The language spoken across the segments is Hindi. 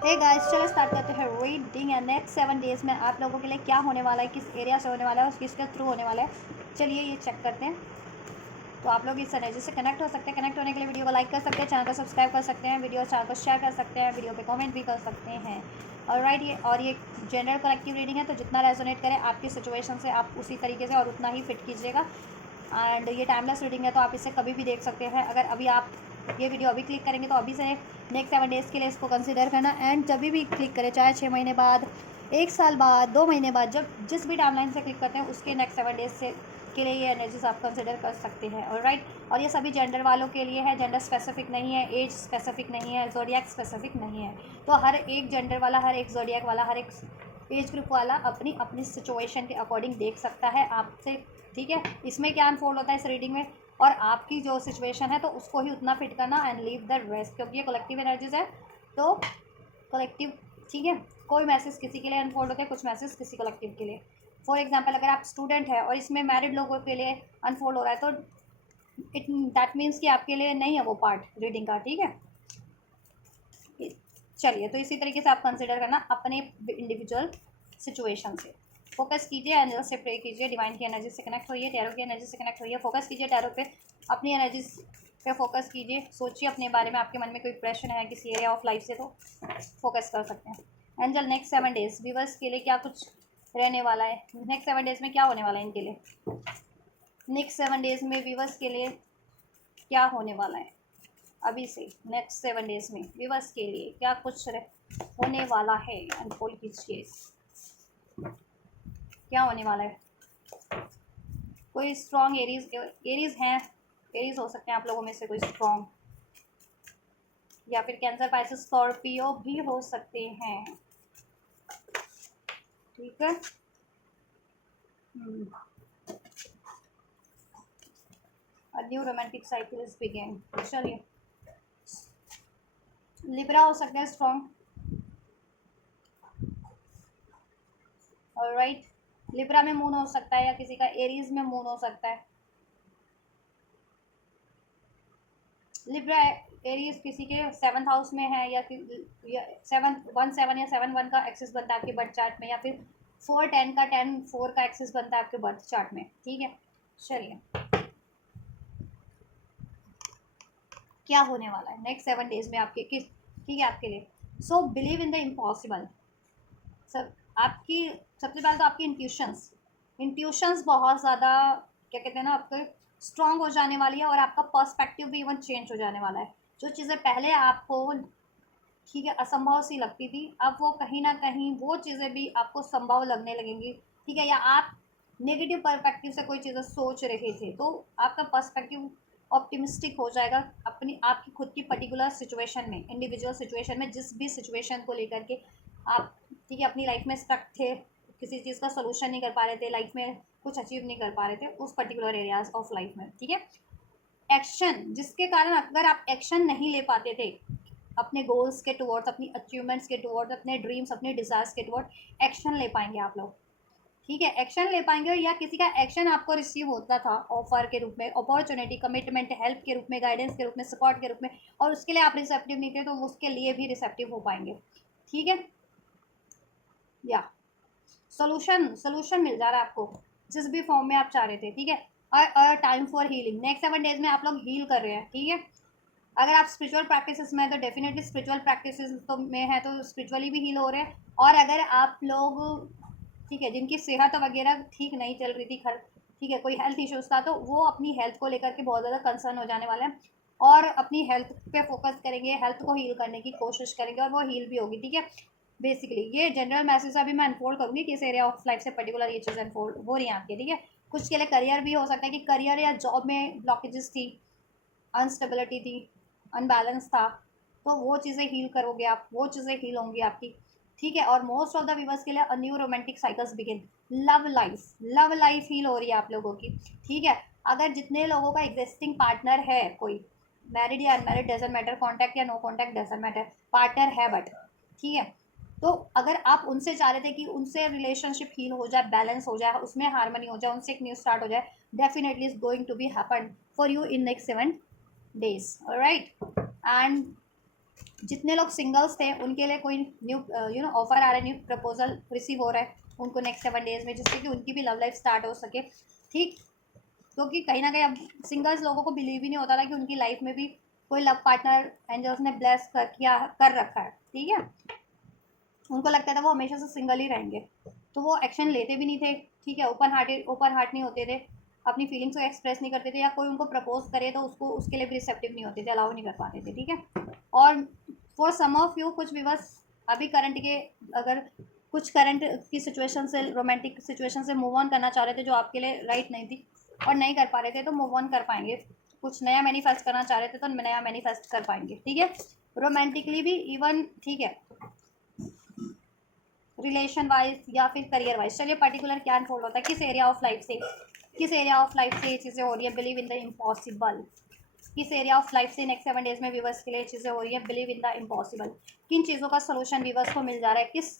हे गाइस, चलो स्टार्ट करते हैं रीडिंग। एंड नेक्स्ट 7 डेज में आप लोगों के लिए क्या होने वाला है, किस एरिया से होने वाला है और किसके थ्रू होने वाला है, चलिए ये चेक करते हैं। तो आप लोग इस एनर्जी से कनेक्ट हो सकते हैं। कनेक्ट होने के लिए वीडियो को लाइक कर सकते हैं, चैनल को सब्सक्राइब कर सकते हैं, वीडियो चैनल को शेयर कर सकते हैं, वीडियो पे कमेंट भी कर सकते हैं। और राइट, ये जनरल कलेक्टिव रीडिंग है, तो जितना रेजोनेट करे आपकी सिचुएशन से आप उसी तरीके से और उतना ही फिट कीजिएगा। एंड ये टाइमलेस रीडिंग है, तो आप इसे कभी भी देख सकते हैं। अगर अभी आप ये वीडियो अभी क्लिक करेंगे तो अभी से नेक्स्ट 7 डेज़ के लिए इसको कंसिडर करना। एंड जब भी क्लिक करें, चाहे 6 महीने बाद, 1 साल बाद, 2 महीने बाद, जब जिस भी टाइमलाइन से क्लिक करते हैं उसके नेक्स्ट 7 डेज से के लिए ये एनर्जीज आप कंसिडर कर सकते हैं। और राइट, और ये सभी जेंडर वालों के लिए है, जेंडर स्पेसिफिक नहीं है, एज स्पेसिफिक नहीं है, जोडियक स्पेसिफिक नहीं है। तो हर एक जेंडर वाला, हर एक जोडियक वाला, हर एक एज ग्रुप वाला अपनी अपनी सिचुएशन के अकॉर्डिंग देख सकता है आपसे। ठीक है, इसमें क्या अनफोल्ड होता है इस रीडिंग में, और आपकी जो सिचुएशन है तो उसको ही उतना फिट करना एंड लीव द रेस्ट, क्योंकि ये कलेक्टिव एनर्जीज है तो कलेक्टिव। ठीक है, कोई मैसेज किसी के लिए अनफोल्ड होते हैं, कुछ मैसेज किसी कलेक्टिव के लिए। फॉर एग्जाम्पल, अगर आप स्टूडेंट है और इसमें मैरिड लोगों के लिए अनफोल्ड हो रहा है, तो इट दैट मीन्स कि आपके लिए नहीं है वो पार्ट रीडिंग का। ठीक है, चलिए, तो इसी तरीके से आप कंसिडर करना अपने इंडिविजुअल सिचुएशन से। फोकस कीजिए, एंजल से प्रे कीजिए, डिवाइन की एनर्जी से कनेक्ट होइए, टैरो की एनर्जी से कनेक्ट होइए। फोकस कीजिए टैरो पे, अपनी एनर्जी पे फोकस कीजिए। सोचिए अपने बारे में, आपके मन में कोई प्रेशर है किसी एरिया ऑफ लाइफ से, तो फोकस कर सकते हैं। एंजल, नेक्स्ट 7 डेज व्यूवर्स के लिए क्या कुछ रहने वाला है, नेक्स्ट 7 डेज में क्या होने वाला है इनके लिए, नेक्स्ट 7 डेज में व्यूवर्स के लिए क्या होने वाला है, अभी से नेक्स्ट 7 डेज में व्यूवर्स के लिए क्या कुछ होने वाला है। अनफोल्ड कीजिए, क्या होने वाला है। कोई स्ट्रॉन्ग एरीज हैं, एरीज हो सकते हैं आप लोगों में से कोई स्ट्रॉन्ग, या फिर कैंसर, पाइसेस, स्कॉर्पियो भी हो सकते हैं। ठीक है, अ new romantic cycle is begin. चलिए, लिब्रा हो सकता है स्ट्रॉन्ग। और राइट, लिब्रा में मून हो सकता है, या किसी का एरीज में मून हो सकता है। लिब्रा एरीज किसी के 7th हाउस में है, या 7 या 7 1 का एक्सेस बनता है आपके बर्थ चार्ट में, या फिर 4 10 का 10 4 का एक्सेस बनता है आपके बर्थ चार्ट में। ठीक है, चलिए, क्या होने वाला है नेक्स्ट 7 डेज में आपके किस, ठीक है, आपके लिए। So believe in the impossible. सब आपकी, सबसे पहले तो आपकी इंट्यूशंस, इंट्यूशंस बहुत ज़्यादा, क्या कहते हैं ना, आपके स्ट्रांग हो जाने वाली है, और आपका पर्सपेक्टिव भी इवन चेंज हो जाने वाला है। जो चीज़ें पहले आपको, ठीक है, असंभव सी लगती थी, अब वो कहीं ना कहीं वो चीज़ें भी आपको संभव लगने लगेंगी। ठीक है, या आप नेगेटिव पर्सपेक्टिव से कोई चीज़ें सोच रहे थे तो आपका पर्सपेक्टिव ऑप्टिमिस्टिक हो जाएगा अपनी, आपकी खुद की पर्टिकुलर सिचुएशन में, इंडिविजुअल सिचुएशन में, जिस भी सिचुएशन को लेकर के आप, ठीक है, अपनी लाइफ में स्टक थे, किसी चीज़ का सोल्यूशन नहीं कर पा रहे थे, लाइफ में कुछ अचीव नहीं कर पा रहे थे उस पर्टिकुलर एरियाज ऑफ लाइफ में। ठीक है, एक्शन, जिसके कारण अगर आप एक्शन नहीं ले पाते थे अपने गोल्स के टुवर्ड्स, अपनी अचीवमेंट्स के टुवर्ड्स, अपने ड्रीम्स, अपने डिजायर्स के टुवर्ड, एक्शन ले पाएंगे आप लोग। ठीक है, एक्शन ले पाएंगे, या किसी का एक्शन आपको रिसीव होता था ऑफर के रूप में, अपॉर्चुनिटी, कमिटमेंट, हेल्प के रूप में, गाइडेंस के रूप में, सपोर्ट के रूप में, और उसके लिए आप रिसेप्टिव नहीं थे तो उसके लिए भी रिसेप्टिव हो पाएंगे। ठीक है, या सोल्यूशन, सोल्यूशन मिल जा रहा है आपको जिस भी फॉर्म में आप चाह रहे थे। ठीक है, और time for healing, next 7 days में आप लोग हील कर रहे हैं। ठीक है, अगर आप स्पिरिचुअल प्रैक्टिसेस में है तो डेफिनेटली स्पिरिचुअल प्रैक्टिसेस तो में है तो स्पिरिचुअली भी हील हो रहे हैं। और अगर आप लोग, ठीक है, जिनकी सेहत वगैरह ठीक नहीं चल रही थी, ठीक है, कोई हेल्थ इश्यूज था, तो वो अपनी हेल्थ को लेकर के बहुत ज़्यादा कंसर्न हो जाने वाले हैं और अपनी हेल्थ पे फोकस करेंगे, हेल्थ को हील करने की कोशिश करेंगे, और वो हील भी होगी। ठीक है, बेसिकली ये जनरल मैसेज अभी मैं अनफोल्ड करूँगी किस एरिया ऑफ लाइफ से पर्टिकुलर ये चीज़ अनफोल्ड हो रही है आपके। ठीक है, कुछ के लिए करियर भी हो सकता है कि करियर या जॉब में ब्लॉकेजेस थी, अनस्टेबिलिटी थी, अनबैलेंस था, तो वो चीज़ें हील करोगे आप, वो चीज़ें हील होंगी आपकी। ठीक है, और मोस्ट ऑफ द व्यूवर्स के लिए a new romantic cycles begin. Love life, love life heal हो रही है आप लोगों की। ठीक है, अगर जितने लोगों का एग्जिस्टिंग पार्टनर है, कोई मैरिड या अनमैरिड डजंट मैटर, कॉन्टैक्ट या no contact doesn't matter, partner है बट, ठीक है, तो अगर आप उनसे चाह रहे थे कि उनसे रिलेशनशिप हील हो जाए, बैलेंस हो जाए, उसमें हारमनी हो जाए, उनसे एक न्यू स्टार्ट हो जाए, definitely is going to be happen for you in next 7 days. All right, and जितने लोग सिंगल्स थे उनके लिए कोई न्यू ऑफर आ रहा है, न्यू प्रपोजल रिसीव हो रहा है उनको नेक्स्ट 7 डेज में, जिससे कि उनकी भी लव लाइफ स्टार्ट हो सके। ठीक, क्योंकि कहीं ना कहीं अब सिंगल्स लोगों को बिलीव ही नहीं होता था कि उनकी लाइफ में भी कोई लव पार्टनर एंजल्स ने ब्लेस कर रखा है। ठीक है, उनको लगता था वो हमेशा से सिंगल ही रहेंगे, तो वो एक्शन लेते भी नहीं थे। ठीक है, ओपन हार्ट नहीं होते थे, अपनी फीलिंग्स को एक्सप्रेस नहीं करते थे, या कोई उनको प्रपोज करे तो उसको उसके लिए भी रिसेप्टिव नहीं होते थे, अलाउ नहीं कर पाते थे। ठीक है, और फॉर सम ऑफ यू कुछ भी बस अभी करंट के, अगर कुछ करंट की सिचुएशन से, रोमांटिक सिचुएशन से मूव ऑन करना चाह रहे थे जो आपके लिए राइट नहीं थी और नहीं कर पा रहे थे, तो मूव ऑन कर पाएंगे। कुछ नया मैनिफेस्ट करना चाह रहे थे तो नया मैनिफेस्ट कर पाएंगे। ठीक है, रोमांटिकली भी इवन। ठीक है, रिलेशन वाइज या फिर करियर वाइज, चलिए पर्टिकुलर क्या अनफोल्ड होता है, किस एरिया ऑफ लाइफ से, किस एरिया ऑफ लाइफ से ये चीज़ें हो रही है, बिलीव इन द इम्पॉसिबल। किस एरिया ऑफ लाइफ से नेक्स्ट 7 डेज में व्यूवर्स के लिए चीज़ें हो रही है, बिलीव इन द इम्पॉसिबल। किन चीज़ों का सोल्यूशन व्यूवर्स को मिल जा रहा है, किस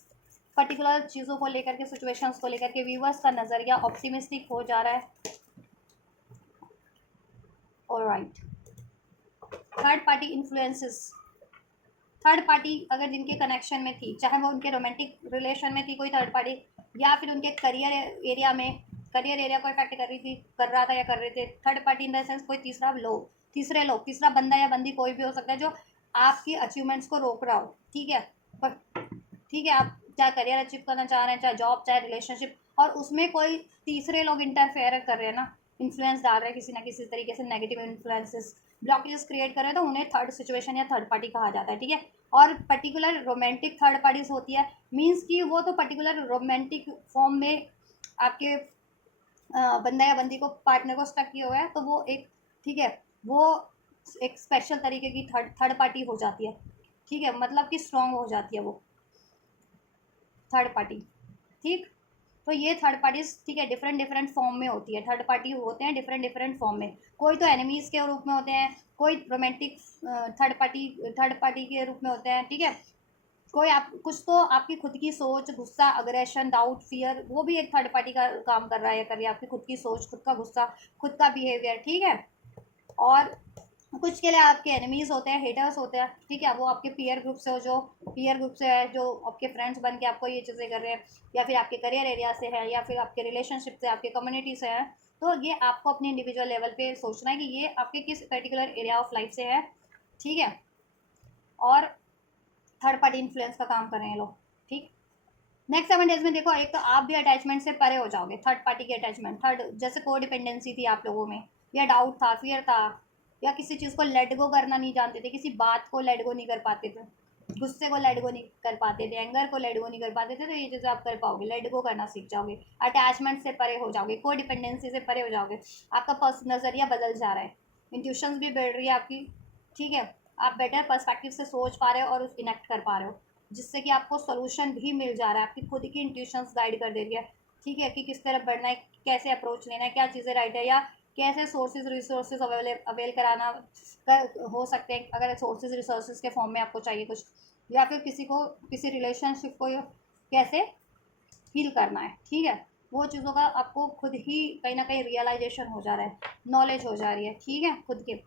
पर्टिकुलर चीज़ों को लेकर के, सिचुएशंस को लेकर के व्यूवर्स का नज़रिया ऑप्टिमिस्टिक हो जा रहा है। Alright, third party influences. Third party अगर जिनके कनेक्शन में थी, चाहे वो उनके रोमांटिक रिलेशन में थी कोई थर्ड पार्टी, या फिर उनके करियर एरिया में, करियर एरिया को इफेक्ट कर रही थी, कर रहा था या कर रहे थे, third party in the sense कोई तीसरा बंदा या बंदी कोई भी हो सकता है जो आपकी अचीवमेंट्स को रोक रहा हो। ठीक है, पर ठीक है, आप चाहे करियर अचीव करना चाह रहे हैं, चाहे जॉब, चाहे रिलेशनशिप, और उसमें कोई तीसरे लोग इंटरफेयर कर रहे हैं ना, इन्फ्लुएंस डाल रहे हैं किसी ना किसी तरीके से, नेगेटिव इन्फ्लुएंसेस, ब्लॉकेजेस क्रिएट कर रहे हैं, तो उन्हें थर्ड सिचुएशन या थर्ड पार्टी कहा जाता है। ठीक है, और पर्टिकुलर रोमांटिक थर्ड पार्टीज होती है, मीन्स कि वो तो पर्टिकुलर रोमांटिक फॉर्म में आपके बंदा या बंदी को, पार्टनर को स्टक किया हुआ है, तो वो एक, ठीक है, वो एक स्पेशल तरीके की थर्ड पार्टी हो जाती है। ठीक है, मतलब कि स्ट्रांग हो जाती है वो थर्ड पार्टी। ठीक, तो ये थर्ड पार्टीज, ठीक है, डिफरेंट डिफरेंट फॉर्म में होती है, थर्ड पार्टी होते हैं डिफरेंट डिफरेंट फॉर्म में। कोई तो एनिमीज के रूप में होते हैं, कोई रोमांटिक थर्ड पार्टी के रूप में होते हैं। ठीक है, कोई आप कुछ तो आपकी खुद की सोच, गुस्सा, अग्रेशन, डाउट, फियर, वो भी एक थर्ड पार्टी का काम कर रहा है, कर रही है, आपकी खुद की सोच, खुद का गुस्सा, खुद का बिहेवियर। ठीक है, और कुछ के लिए आपके एनिमीज होते हैं, हेटर्स होते हैं। ठीक है, वो आपके पीयर ग्रुप से हो, जो पीयर ग्रुप से है, जो आपके फ्रेंड्स बन के आपको ये चीज़ें कर रहे हैं, या फिर आपके करियर एरिया से है, या फिर आपके रिलेशनशिप से, आपके कम्युनिटी से है। तो ये आपको अपने इंडिविजुअल लेवल पे सोचना है कि ये आपके किस पर्टिकुलर एरिया ऑफ लाइफ से है। ठीक है, और थर्ड पार्टी इन्फ्लुएंस का काम कर रहे हैं लोग। ठीक, नेक्स्ट 7 डेज में देखो, एक तो आप भी अटैचमेंट से परे हो जाओगे, थर्ड पार्टी की अटैचमेंट, थर्ड जैसे को डिपेंडेंसी थी आप लोगों में, या डाउट था, फियर था, या किसी चीज़ को लेट गो करना नहीं जानते थे, किसी बात को लेट गो नहीं कर पाते थे, गुस्से को लेट गो नहीं कर पाते थे, एंगर को लेट गो नहीं कर पाते थे, तो ये चीज़ें आप कर पाओगे, लेट गो करना सीख जाओगे, अटैचमेंट से परे हो जाओगे, को डिपेंडेंसी से परे हो जाओगे, आपका नज़रिया बदल जा रहा है, इंट्यूशंस भी बढ़ रही है आपकी। ठीक है, आप बेटर पर्सपेक्टिव से सोच पा रहे हो और उस इनेक्ट कर पा रहे हो, जिससे कि आपको सोल्यूशन भी मिल जा रहा है, आपकी खुद की इंट्यूशंस गाइड कर दे रही है। ठीक है, कि किस तरफ बढ़ना है, कैसे अप्रोच लेना है, क्या चीज़ें राइट है, या कैसे सोर्सेज रिसोर्सेज अवेल कराना हो सकते हैं, अगर सोर्सेज रिसोर्सेज के फॉर्म में आपको चाहिए कुछ, या फिर किसी को, किसी रिलेशनशिप को कैसे हील करना है। ठीक है, वो चीज़ों का आपको खुद ही कहीं ना कहीं रियलाइजेशन हो जा रहा है, नॉलेज हो जा रही है। ठीक है, खुद के,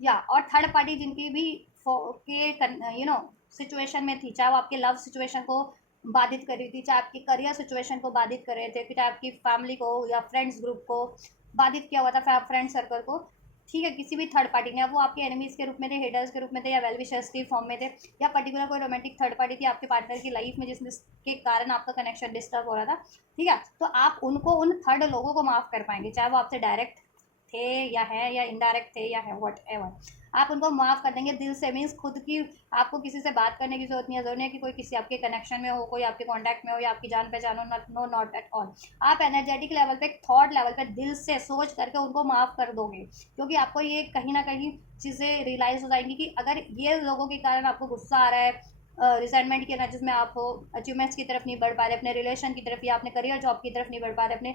या और थर्ड पार्टी जिनकी भी के सिचुएशन में थी, चाहे वो आपके लव सिचुएशन को बाधित कर रही थी, चाहे आपकी करियर सिचुएशन को बाधित कर रहे थे, चाहे आपकी फैमिली को या फ्रेंड्स ग्रुप को बाधित किया हुआ था, फ्रेंड सर्कल को। ठीक है, किसी भी थर्ड पार्टी ने, अब वो आपके एनिमीज के रूप में थे, हेटर्स के रूप में थे, या वेलविशर्स के फॉर्म में थे, या पर्टिकुलर कोई रोमांटिक थर्ड पार्टी थी आपके पार्टनर की लाइफ में जिसके कारण आपका कनेक्शन डिस्टर्ब हो रहा था। ठीक है, तो आप उनको, उन थर्ड लोगों को माफ़ कर पाएंगे, चाहे वो आपसे डायरेक्ट थे या है, या इनडायरेक्ट थे या है, वट एवर, आप उनको माफ़ कर देंगे दिल से। मीन्स खुद की, आपको किसी से बात करने की जरूरत नहीं है, जरूरत नहीं है कि कोई किसी आपके कनेक्शन में हो, कोई आपके कांटेक्ट में हो, या आपकी जान पहचान हो, नो नॉट एट ऑल। आप एनर्जेटिक लेवल पे, थॉट लेवल पे, दिल से सोच करके उनको माफ़ कर दोगे, क्योंकि आपको ये कहीं ना कहीं चीज़ें रियलाइज़ हो जाएंगी कि अगर ये लोगों के कारण आपको गुस्सा आ रहा है, रिजाइनमेंट की एनर्जीज में आप हो, अचीवमेंट्स की तरफ नहीं बढ़ पा रहे, अपने रिलेशन की तरफ या अपने करियर जॉब की तरफ नहीं बढ़ पा रहे अपने।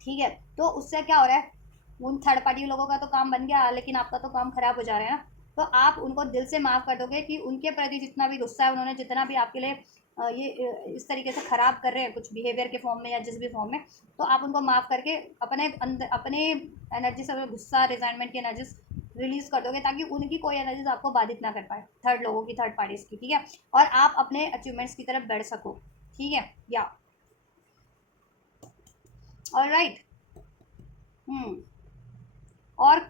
ठीक है, तो उससे क्या हो रहा है, उन थर्ड पार्टी लोगों का तो काम बन गया, लेकिन आपका तो काम खराब हो जा रहा है ना। तो आप उनको दिल से माफ़ कर दोगे कि उनके प्रति जितना भी गुस्सा है, उन्होंने जितना भी आपके लिए इस तरीके से ख़राब कर रहे हैं कुछ बिहेवियर के फॉर्म में या जिस भी फॉर्म में, तो आप उनको माफ़ करके अपने अंदर, अपने एनर्जी से, गुस्सा, रिजाइनमेंट की एनर्जी रिलीज कर दोगे, ताकि उनकी कोई एनर्जीज आपको बाधित ना कर पाए, थर्ड लोगों की, थर्ड पार्टीज की, ठीक है, और आप अपने अचीवमेंट्स की तरफ बढ़ सको, ठीक है, या ऑलराइट। और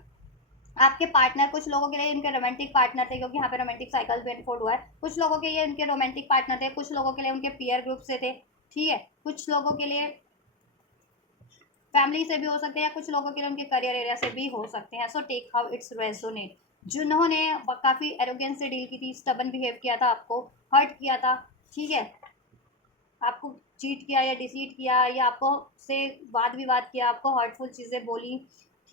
आपके पार्टनर, कुछ लोगों के लिए इनके रोमांटिक पार्टनर थे, क्योंकि यहाँ पे रोमांटिक साइकिल भी अनफोल्ड हुआ है, कुछ लोगों के लिए इनके रोमांटिक पार्टनर थे, कुछ लोगों के लिए उनके पीयर ग्रुप से थे, ठीक है, कुछ लोगों के लिए फैमिली से भी हो सकते हैं, या कुछ लोगों के लिए उनके करियर एरिया से भी हो सकते हैं। So take how it's resonate. जिन्होंने काफ़ी एरोगेंस से डील की थी, स्टबन बिहेव किया था, आपको हर्ट किया था, ठीक है, आपको चीट किया या डिसीट किया, या आपको से वाद विवाद किया, आपको हर्टफुल चीज़ें बोली,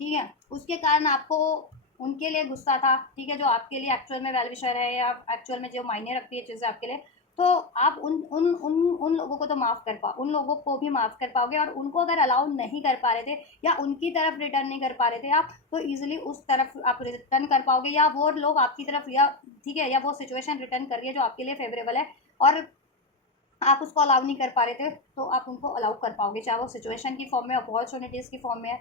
ठीक है, उसके कारण आपको उनके लिए गुस्सा था, ठीक है, जो आपके लिए एक्चुअल में वेल विशर है, या एक्चुअल में जो मायने रखती है चीज़ें आपके लिए, तो आप उन उन उन उन लोगों को तो माफ़ कर पाओ, उन लोगों को भी माफ़ कर पाओगे, और उनको अगर अलाउ नहीं कर पा रहे थे, या उनकी तरफ रिटर्न नहीं कर पा रहे थे आप, तो ईजिली उस तरफ आप रिटर्न कर पाओगे, या वो लोग आपकी तरफ, या ठीक है, या वो सिचुएशन रिटर्न कर रही है जो आपके लिए फेवरेबल है, और आप उसको अलाउ नहीं कर पा रहे थे, तो आप उनको अलाउ कर पाओगे, चाहे वो सिचुएशन की फॉर्म में, अपॉर्चुनिटीज़ की फॉर्म में,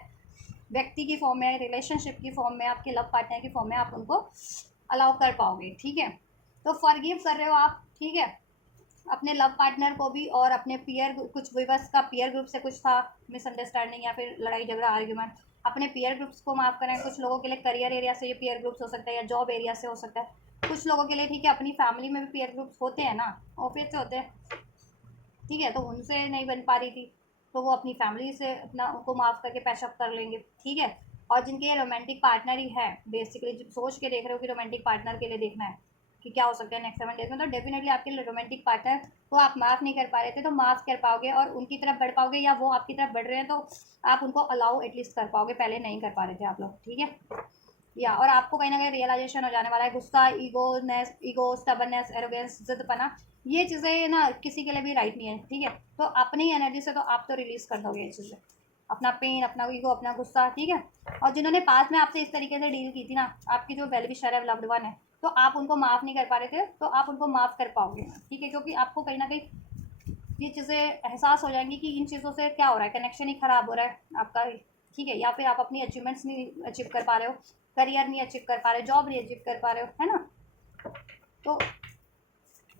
व्यक्ति की फॉर्म में, रिलेशनशिप की फॉर्म में, आपके लव पार्टनर की फॉर्म में, आप उनको अलाउ कर पाओगे, ठीक है। तो फॉरगिव कर रहे हो आप, ठीक है, अपने लव पार्टनर को भी, और अपने पीयर, कुछ विवर्स का पीयर ग्रुप से कुछ था मिसअंडरस्टैंडिंग, या फिर लड़ाई झगड़ा आर्ग्यूमेंट, अपने पीयर ग्रुप्स को माफ़ करें। कुछ लोगों के लिए करियर एरिया से ये पीयर ग्रुप्स हो सकता है, या जॉब एरिया से हो सकता है, कुछ लोगों के लिए, ठीक है, अपनी फैमिली में भी पीयर ग्रुप्स होते हैं ना, ऑफिस से होते हैं, ठीक है, तो उनसे नहीं बन पा रही थी, तो वो अपनी फैमिली से अपना उनको माफ़ करके पैचअप कर लेंगे, ठीक है। और जिनके ये रोमांटिक पार्टनर ही है, बेसिकली जब सोच के देख रहे हो कि रोमांटिक पार्टनर के लिए देखना है कि क्या हो सकता है नेक्स्ट 7 डेज में, तो डेफिनेटली आपके लिए रोमांटिक पार्टनर को आप माफ़ नहीं कर पा रहे थे, तो माफ़ कर पाओगे, और उनकी तरफ बढ़ पाओगे, या वो आपकी तरफ बढ़ रहे हैं, तो आप उनको अलाउ एटलीस्ट कर पाओगे, पहले नहीं कर पा रहे थे आप लोग, ठीक है, या और आपको कहीं ना कहीं रियलाइजेशन हो जाने वाला है, गुस्सा, ईगो, स्टबननेस, एरोगेंस, जिदपना, ये चीज़ें ना किसी के लिए भी राइट नहीं है, ठीक है, तो अपनी एनर्जी से तो आप तो रिलीज कर दोगे ये चीज़ें, अपना पेन, अपना ईगो, अपना गुस्सा, ठीक है। और जिन्होंने पास में आपसे इस तरीके से डील की थी ना, आपकी जो वेल विशर है, लव्ड वन है, तो आप उनको माफ़ नहीं कर पा रहे थे, तो आप उनको माफ़ कर पाओगे, ठीक है, क्योंकि आपको कहीं ना कहीं ये चीज़ें एहसास हो जाएंगी कि इन चीज़ों से क्या हो रहा है, कनेक्शन ही ख़राब हो रहा है आपका, ठीक है, या फिर आप अपनी अचीवमेंट्स नहीं अचीव कर पा रहे हो, करियर नहीं अचीव कर पा रहे हो, जॉब नहीं अचीव कर पा रहे हो, है ना, तो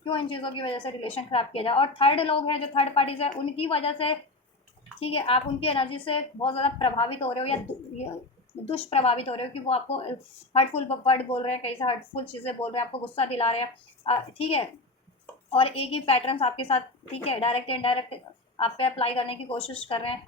क्यों इन चीज़ों की वजह से रिलेशन ख़राब किया जाए। और थर्ड लोग हैं जो थर्ड पार्टीज है, उनकी वजह से, ठीक है, आप उनकी एनर्जी से बहुत ज़्यादा प्रभावित हो रहे हो, या दुष्प्रभावित हो रहे हो, कि वो आपको हर्टफुल वर्ड बोल रहे हैं, कहीं से हर्टफुल चीज़ें बोल रहे हैं, आपको गुस्सा दिला रहे हैं, ठीक है, और एक ही पैटर्न्स आपके साथ, ठीक है, डायरेक्ट इनडायरेक्ट आप पे अप्लाई करने की कोशिश कर रहे हैं,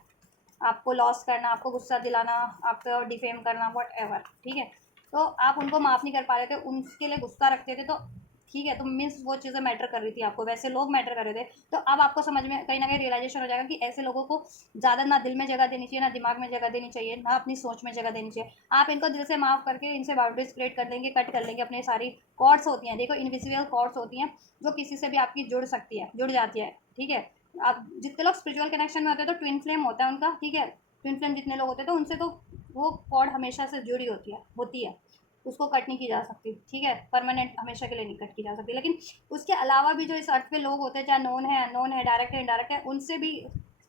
आपको लॉस करना, आपको गुस्सा दिलाना, आप पे और डिफेम करना, वट एवर, ठीक है, तो आप उनको माफ़ नहीं कर पा रहे थे, उनके लिए गुस्सा रखते थे, तो ठीक है, तो मीन्स वो चीज़ें मैटर कर रही थी आपको, वैसे लोग मैटर कर रहे थे, तो अब आपको समझ में कहीं ना कहीं रियलाइजेशन हो जाएगा कि ऐसे लोगों को ज़्यादा ना दिल में जगह देनी चाहिए, ना दिमाग में जगह देनी चाहिए, ना अपनी सोच में जगह देनी चाहिए। आप इनको दिल से माफ़ करके इनसे बाउंड्रीज क्रिएट कर देंगे, कट कर लेंगे, अपनी सारी कॉर्ड्स होती हैं, देखो इनविजिबल कॉर्ड्स होती हैं, जो किसी से भी आपकी जुड़ सकती है, जुड़ जाती है, ठीक है। आप जितने लोग स्पिरिचुअल कनेक्शन में होते हैं, तो ट्विन फ्लेम होता है उनका, ठीक है, ट्विन फ्लेम जितने लोग होते हैं, तो उनसे तो वो कॉर्ड हमेशा से जुड़ी होती है, उसको कट नहीं की जा सकती, ठीक है, परमानेंट हमेशा के लिए नहीं कट की जा सकती। लेकिन उसके अलावा भी जो इस अर्थ पे लोग होते हैं, चाहे नोन है, अननोन है, डायरेक्ट है, इनडायरेक्ट है, उनसे भी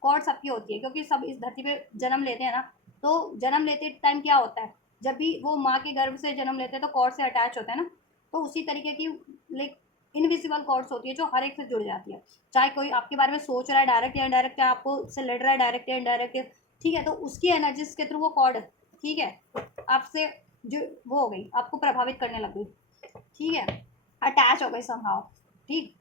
कॉर्ड सबकी होती है, क्योंकि सब इस धरती पे जन्म लेते हैं ना, तो जन्म लेते टाइम क्या होता है, जब भी वो माँ के गर्भ से जन्म लेते हैं, तो कॉर्ड से अटैच होते हैं ना, तो उसी तरीके की लाइक इनविजिबल कॉर्ड्स होती है, जो हर एक से जुड़ जाती है, चाहे कोई आपके बारे में सोच रहा है डायरेक्ट या इनडायरेक्ट, चाहे आपको से लड़ रहा है डायरेक्ट या इनडायरेक्ट, ठीक है, तो उसकी एनर्जीज के थ्रू वो कॉर्ड, ठीक है, आपसे जो वो हो गई, आपको प्रभावित करने लग गई, ठीक है, अटैच हो गई समहाउ, ठीक,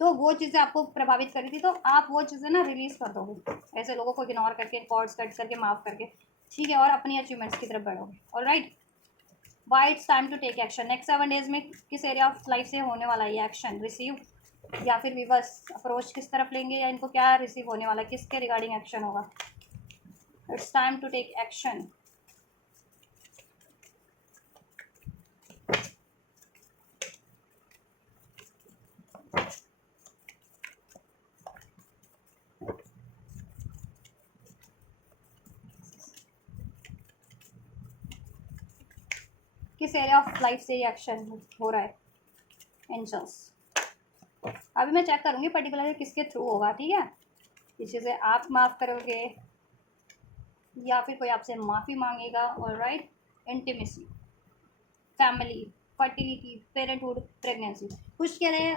तो वो चीज़ें आपको प्रभावित करी थी, तो आप वो चीज़ें ना रिलीज कर दोगे, ऐसे लोगों को इग्नोर करके, कॉर्ड्स कट करके, माफ़ करके, ठीक है, और अपनी अचीवमेंट्स की तरफ बढ़ोगे, alright. Why it's time to take action. Next 7 days में किस एरिया ऑफ लाइफ से होने वाला है ये एक्शन, रिसीव या फिर रिवर्स अप्रोच किस तरफ लेंगे, या इनको क्या रिसीव होने वाला है, किसके रिगार्डिंग एक्शन होगा। It's time to take action. किस एरिया ऑफ लाइफ से ये एक्शन हो रहा है, एंजल्स। अभी मैं चेक करूँगी पर्टिकुलरली किसके थ्रू होगा, ठीक है, इस चीज़ से आप माफ़ करोगे, या फिर कोई आपसे माफ़ी मांगेगा, alright. Intimacy, family, fertility, parenthood, pregnancy. कुछ के लिए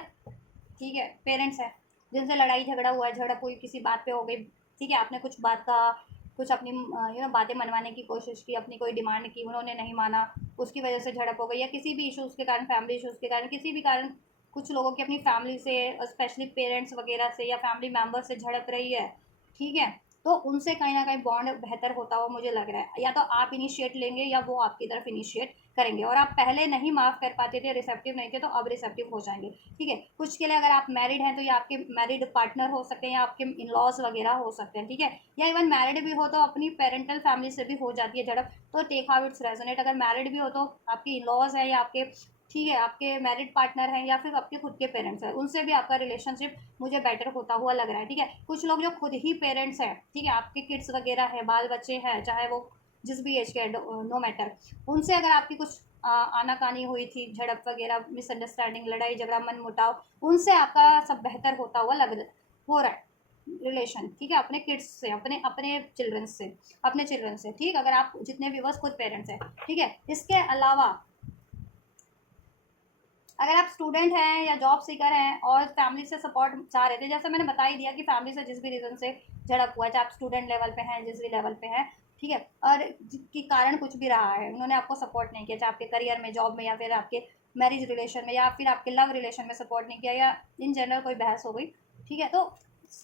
ठीक है पेरेंट्स हैं जिनसे लड़ाई झगड़ा हुआ है, झगड़ा कोई किसी बात पे हो गई, ठीक है, आपने कुछ बात कहा, कुछ अपनी बातें मनवाने की कोशिश की, अपनी कोई डिमांड की, उन्होंने नहीं माना, उसकी वजह से झड़प हो गई, या किसी भी इश्यूज़ के कारण, फैमिली इश्यूज़ के कारण, किसी भी कारण कुछ लोगों की अपनी फैमिली से, स्पेशली पेरेंट्स वगैरह से या फैमिली मेम्बर से झड़प रही है, ठीक है, तो उनसे कहीं ना कहीं बॉन्ड बेहतर होता हुआ मुझे लग रहा है। या तो आप इनिशिएट लेंगे या वो आपकी तरफ इनिशिएट करेंगे, और आप पहले नहीं माफ़ कर पाते थे, रिसेप्टिव नहीं थे, तो अब रिसेप्टिव हो जाएंगे, ठीक है। कुछ के लिए अगर आप मैरिड हैं तो ये आपके मैरिड पार्टनर हो सकते हैं या आपके इन लॉज वगैरह हो सकते हैं, ठीक है, या इवन मैरिड भी हो तो अपनी पेरेंटल फैमिली से भी हो जाती है झड़प, तो टेक हाउ इट्स रेजोनेट। अगर मैरिड भी हो तो आपके इन लॉज हैं या आपके, ठीक है, आपके मैरिड पार्टनर हैं या फिर आपके खुद के पेरेंट्स हैं, उनसे भी आपका रिलेशनशिप मुझे बेटर होता हुआ लग रहा है, ठीक है। कुछ लोग जो खुद ही पेरेंट्स हैं, ठीक है, आपके किड्स वगैरह है, बाल बच्चे हैं, चाहे वो जिस भी एज के, नो मैटर, उनसे अगर आपकी कुछ आनाकानी हुई थी, झड़प वगैरह, मिसअंडरस्टैंडिंग, लड़ाई झगड़ा, मन मुटाव, उनसे आपका सब बेहतर होता हुआ हो रहा है रिलेशन, ठीक है, अपने किड्स से, अपने अपने चिल्ड्रन से, ठीक, अगर आप जितने व्यूवर्स खुद पेरेंट्स हैं, ठीक है। इसके अलावा अगर आप स्टूडेंट हैं या जॉब सीकर हैं और फैमिली से सपोर्ट चाह रहे थे, जैसे मैंने बता ही दिया कि फैमिली से जिस भी रीज़न से झड़प हुआ है, चाहे आप स्टूडेंट लेवल पे हैं, जिस भी लेवल पे हैं, ठीक है, और जिसके कारण कुछ भी रहा है, उन्होंने आपको सपोर्ट नहीं किया, चाहे आपके करियर में, जॉब में, या फिर आपके मैरिज रिलेशन में, या फिर आपके लव रिलेशन में सपोर्ट नहीं किया, या इन जनरल कोई बहस हो गई, ठीक है, तो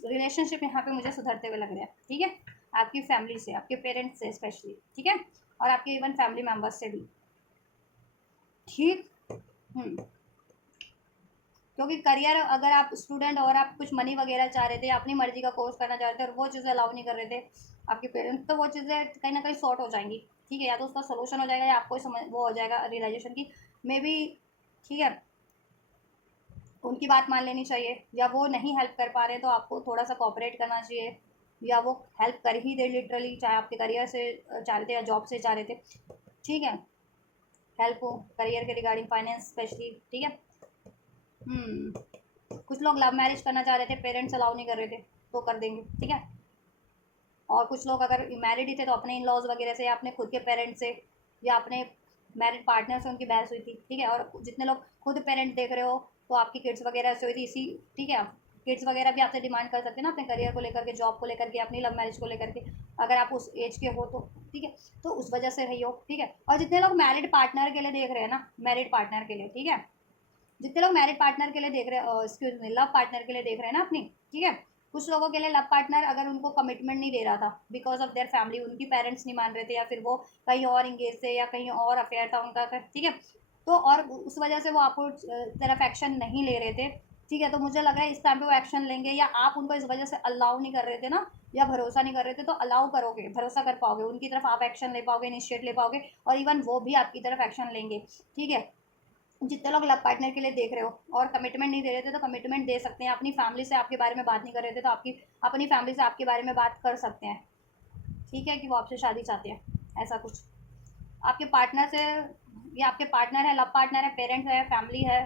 रिलेशनशिप यहाँ पे मुझे सुधरते हुए लग रहा है, ठीक है, आपकी फैमिली से, आपके पेरेंट्स से स्पेशली, ठीक है, और आपके इवन फैमिली मेम्बर्स से भी, ठीक। क्योंकि करियर, अगर आप स्टूडेंट और आप कुछ मनी वगैरह चाह रहे थे, अपनी मर्जी का कोर्स करना चाह रहे थे और वो चीज़ें अलाउ नहीं कर रहे थे आपके पेरेंट्स, तो वो चीज़ें कहीं ना कहीं सॉर्ट हो जाएंगी, ठीक है, या तो उसका सोल्यूशन हो जाएगा या आपको समझ वो हो जाएगा रियलाइजेशन की मे बी, ठीक है, उनकी बात मान लेनी चाहिए, या वो नहीं हेल्प कर पा रहे तो आपको थोड़ा सा कॉपरेट करना चाहिए, या वो हेल्प कर ही दे लिटरली, चाहे आपके करियर से चाह रहे थे या जॉब से चाह रहे थे, ठीक है, हेल्प हो करियर के रिगार्डिंग, फाइनेंस स्पेशली, ठीक है। कुछ लोग लव मैरिज करना चाह रहे थे, पेरेंट्स अलाउ नहीं कर रहे थे, तो कर देंगे, ठीक है। और कुछ लोग अगर मैरिड ही थे तो अपने इन लॉज वगैरह से, या अपने खुद के पेरेंट्स से, या अपने मैरिड पार्टनर से उनकी बहस हुई थी, ठीक है, और जितने लोग खुद पेरेंट देख रहे हो तो आपकी किड्स वगैरह से हुई थी इसी, ठीक है, किड्स वगैरह भी आपसे डिमांड कर सकते हैं ना, अपने करियर को लेकर के, जॉब को लेकर के, अपनी लव मैरिज को लेकर के, अगर आप उस एज के हो तो, ठीक है, तो उस वजह से रही हो, ठीक है। और जितने लोग मैरिड पार्टनर के लिए देख रहे हैं ना, मैरिड पार्टनर के लिए, ठीक है, जितने लोग मैरिड पार्टनर के लिए देख रहे हैं, एक्सक्यूज मी, लव पार्टनर के लिए देख रहे हैं ना अपनी, ठीक है, कुछ लोगों के लिए लव पार्टनर अगर उनको कमिटमेंट नहीं दे रहा था बिकॉज ऑफ देयर फैमिली, उनकी पेरेंट्स नहीं मान रहे थे, या फिर वो कहीं और इंगेज थे, या कहीं और अफेयर था उनका, ठीक है, तो और उस वजह से वो आपको तरफ एक्शन नहीं ले रहे थे, ठीक है, तो मुझे लग रहा है इस टाइम पे वो एक्शन लेंगे, या आप उनको इस वजह से अलाउ नहीं कर रहे थे ना, या भरोसा नहीं कर रहे थे, तो अलाउ करोगे, भरोसा कर पाओगे उनकी तरफ, आप एक्शन ले पाओगे, इनिशिएट ले पाओगे, और इवन वो भी आपकी तरफ एक्शन लेंगे, ठीक है। जितने लोग लव पार्टनर के लिए देख रहे हो और कमिटमेंट नहीं दे रहे थे तो कमिटमेंट दे सकते हैं, अपनी फैमिली से आपके बारे में बात नहीं कर रहे थे तो आपकी अपनी फैमिली से आपके बारे में बात कर सकते हैं, ठीक है, कि वो आपसे शादी चाहते हैं, ऐसा कुछ आपके पार्टनर से, या आपके पार्टनर है, लव पार्टनर है, पेरेंट्स है, फैमिली है,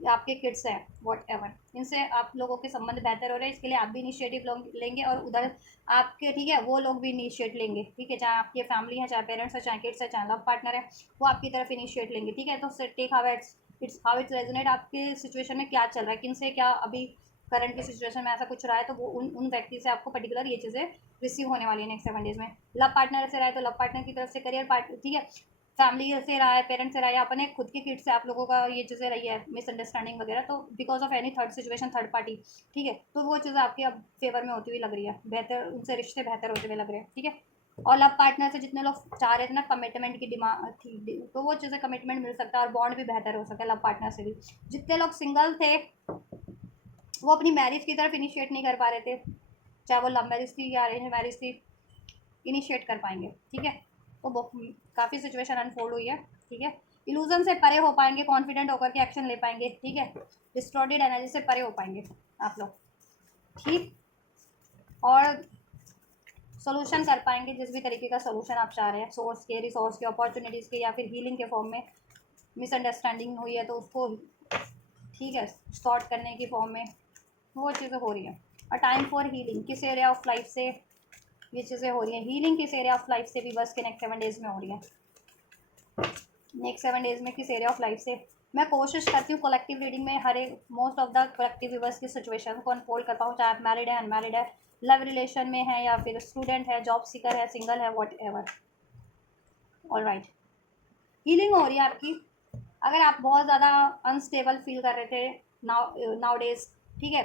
या आपके किड्स हैं, वॉट एवर, इनसे आप लोगों के संबंध बेहतर हो रहे हैं, इसके लिए आप भी इनिशिएटिव लेंगे, और उधर आपके, ठीक है, वो लोग भी इनिशिएट लेंगे, ठीक है, चाहे आपकी फैमिली है, चाहे पेरेंट्स है, चाहे किड्स है, चाहे लव पार्टनर है, वो आपकी तरफ इनिशिएट लेंगे, ठीक है। तो टेक हाउ इट्स रेजोनेट, आपके सिचुएशन में क्या चल रहा है, किन से क्या अभी करंट की सिचुएशन में ऐसा कुछ रहा है, तो वो उन व्यक्ति से आपको पर्टिकुलर ये चीज़ें रिसीव होने वाली है नेक्स्ट 7 डेज में। लव पार्टनर से रहा है तो लव पार्टनर की तरफ से, करियर पार्टनर, ठीक है, फैमिली से रहा है, पेरेंट्स से रहा है, या अपने खुद के किड से आप लोगों का ये चीज़ें रही है मिसअंडरस्टैंडिंग वगैरह, तो because of any third situation, third party, ठीक है, तो वो चीज़ें आपके अब फेवर में होती हुई लग रही है, बेहतर, उनसे रिश्ते बेहतर होते हुए लग रहे हैं, ठीक है। और लव पार्टनर से जितने लोग चाह रहे थे ना कमिटमेंट की डिमांड थी, तो वो चीज़ें कमिटमेंट मिल सकता है, और बॉन्ड भी बेहतर हो सकता है लव पार्टनर से भी। जितने लोग सिंगल थे वो अपनी मैरिज की तरफ इनिशिएट नहीं कर पा रहे थे, चाहे वो लव मैरिज थी या अरेंज मैरिज थी, इनिशिएट कर पाएंगे, ठीक है। तो काफ़ी सिचुएशन अनफोल्ड हुई है, ठीक है। इल्यूजन से परे हो पाएंगे, कॉन्फिडेंट होकर के एक्शन ले पाएंगे, ठीक है, डिस्टॉर्टेड एनर्जी से परे हो पाएंगे आप लोग, ठीक, और सोल्यूशन कर पाएंगे जिस भी तरीके का सोल्यूशन आप चाह रहे हैं, सोर्स के, रिसोर्स के, अपॉर्चुनिटीज़ के, या फिर हीलिंग के फॉर्म में, मिसअंडरस्टैंडिंग हुई है तो उसको, ठीक है, सॉर्ट करने की फॉर्म में, वो चीज़ें हो रही हैं। और टाइम फॉर हीलिंग, किस एरिया ऑफ लाइफ से ये चीज़ें हो रही हैं, हीलिंग किस एरिया ऑफ लाइफ से भी बस के नेक्स्ट 7 डेज में हो रही है, नेक्स्ट 7 डेज में किस एरिया ऑफ लाइफ से मैं कोशिश करती हूँ कलेक्टिव रीडिंग में हर एक most of the collective viewers की सिचुएशन को अनफोल्ड कर पाऊँ, चाहे आप मैरिड है, अनमैरिड है, लव रिलेशन में है, या फिर स्टूडेंट है, जॉब सीकर है, सिंगल है, वॉट एवर। ऑलराइट, हीलिंग हो रही है आपकी। अगर आप बहुत ज़्यादा अनस्टेबल फील कर रहे थे नाउ डेज, ठीक है,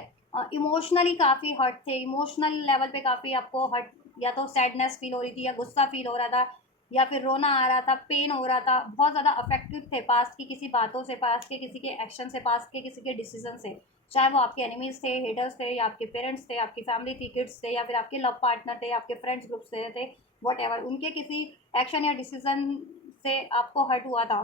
इमोशनली काफ़ी हर्ट थे, इमोशनल लेवल पे काफ़ी आपको हर्ट, या तो सैडनेस फील हो रही थी, या गुस्सा फील हो रहा था, या फिर रोना आ रहा था, पेन हो रहा था, बहुत ज़्यादा अफेक्टेड थे पास्ट की किसी बातों से, पास्ट के किसी के एक्शन से, पास्ट के किसी के डिसीजन से, चाहे वो आपके एनिमीज थे, हेटर्स थे, या आपके पेरेंट्स थे, आपकी फैमिली थी, किड्स थे, या फिर आपके लव पार्टनर थे, आपके फ्रेंड्स ग्रुप से थे, वट उनके किसी एक्शन या डिसीजन से आपको हर्ट हुआ था,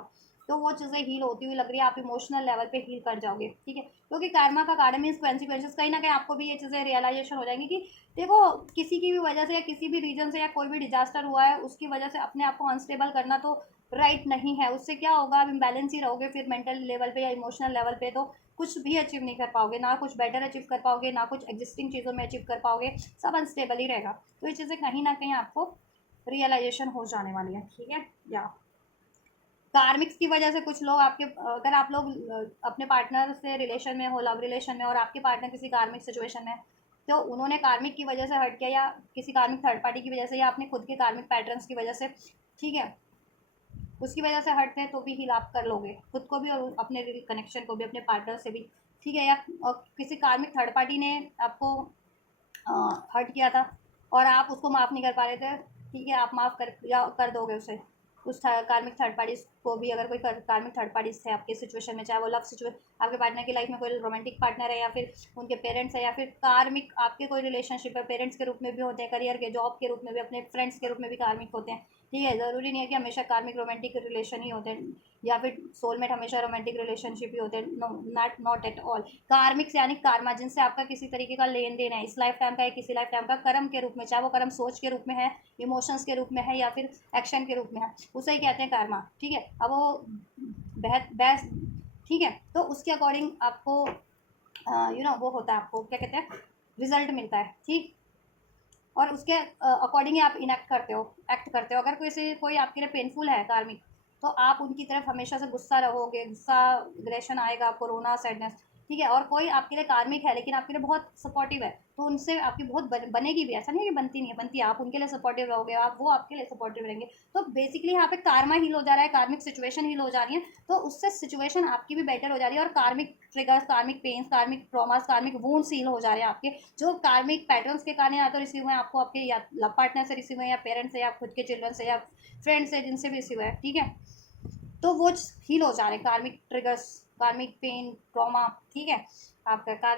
तो वो चीज़ें हील होती हुई लग रही है, आप इमोशनल लेवल पे हील कर जाओगे, ठीक है, क्योंकि कार्मा का कार्ड मीन्स कॉन्सिक्वेंसेस, कहीं ना कहीं आपको भी ये चीज़ें रियलाइजेशन हो जाएंगी कि देखो, किसी की भी वजह से या किसी भी रीजन से या कोई भी डिजास्टर हुआ है उसकी वजह से अपने आप को अनस्टेबल करना तो राइट नहीं है। उससे क्या होगा, आप इम्बैलेंस ही रहोगे फिर मेंटल लेवल पे या इमोशनल लेवल पे, तो कुछ भी अचीव नहीं कर पाओगे, ना कुछ बेटर अचीव कर पाओगे, ना कुछ एग्जिस्टिंग चीज़ों में अचीव कर पाओगे, सब अनस्टेबल ही रहेगा। तो ये चीज़ें कहीं ना कहीं आपको रियलाइजेशन हो जाने वाली है, ठीक है। या कार्मिक्स की वजह से कुछ लोग आपके, अगर आप लोग अपने पार्टनर से रिलेशन में हो, लव रिलेशन में, और आपके पार्टनर किसी कार्मिक सिचुएशन में, तो उन्होंने कार्मिक की वजह से हर्ट किया, या किसी कार्मिक थर्ड पार्टी की वजह से, या अपने खुद के कार्मिक पैटर्न्स की वजह से, ठीक है, उसकी वजह से हर्ट थे, तो भी हील आप कर लोगे खुद को भी और अपने कनेक्शन को भी, अपने पार्टनर से भी, ठीक है। या किसी कार्मिक थर्ड पार्टी ने आपको हर्ट किया था और आप उसको माफ़ नहीं कर पा रहे थे, ठीक है, आप माफ़ कर या कर दोगे उसे, उस कार्मिक थर्ड पार्टी को भी। अगर कोई कार्मिक थर्ड पार्टीज थे आपके सिचुएशन में, चाहे वो लव सिचुएशन, आपके पार्टनर की लाइफ में कोई रोमांटिक पार्टनर है, या फिर उनके पेरेंट्स है, या फिर कार्मिक आपके कोई रिलेशनशिप है, पेरेंट्स के रूप में भी होते हैं, करियर के, जॉब के रूप में भी, अपने फ्रेंड्स के रूप में भी कार्मिक होते हैं, ठीक है। ज़रूरी नहीं है कि हमेशा कार्मिक रोमांटिक रिलेशन ही होते हैं, या फिर सोलमेट हमेशा रोमांटिक रिलेशनशिप ही होते हैं, no, not at all. Karmics यानी कार्मा, जिनसे आपका किसी तरीके का लेन देन है, इस लाइफ टाइम का या किसी लाइफ टाइम का, कर्म के रूप में, चाहे वो कर्म सोच के रूप में है, इमोशंस के रूप में है, या फिर एक्शन के रूप में है, उसे ही कहते हैं कर्मा, ठीक है। अब वो बेस्ट, ठीक है, तो उसके अकॉर्डिंग आपको वो होता है, आपको क्या कहते हैं, रिजल्ट मिलता है, ठीक। और उसके अकॉर्डिंग ही आप इनएक्ट करते हो, एक्ट करते हो। अगर कोई आपके लिए पेनफुल है कार्मिक, तो आप उनकी तरफ हमेशा से गुस्सा रहोगे, गुस्सा ग्रेशन आएगा आपको, रोना, सैडनेस, ठीक है। और कोई आपके लिए कार्मिक है लेकिन आपके लिए बहुत सपोर्टिव है, तो उनसे आपकी बहुत बनेगी भी, ऐसा नहीं है कि बनती नहीं है, बनती है, आप उनके लिए सपोर्टिव रहोगे, आप वो आपके लिए सपोर्टिव रहेंगे। तो बेसिकली यहाँ पे कार्मा हील हो जा रहा है, कार्मिक सिचुएशन हील हो जा रही है, तो उससे सिचुएशन आपकी भी बेटर हो जा रही है, और कार्मिक ट्रिगर्स, कार्मिक पेन्स, कार्मिक ट्रॉमास, कार्मिक वूंड्स हील हो जा रहे हैं आपके, जो कार्मिक पैटर्न्स के कारण या तो रिसीव हुए आपको आपके या लव पार्टनर से रिसीव हुए, या पेरेंट्स से, या खुद के चिल्ड्रन से, या फ्रेंड्स से, जिनसे भी रिसीव हुआ है, ठीक है। तो वो हील हो जा रहे हैं, कार्मिक ट्रिगर्स, कार्मिक पेन, ट्रॉमा, ठीक है, आपका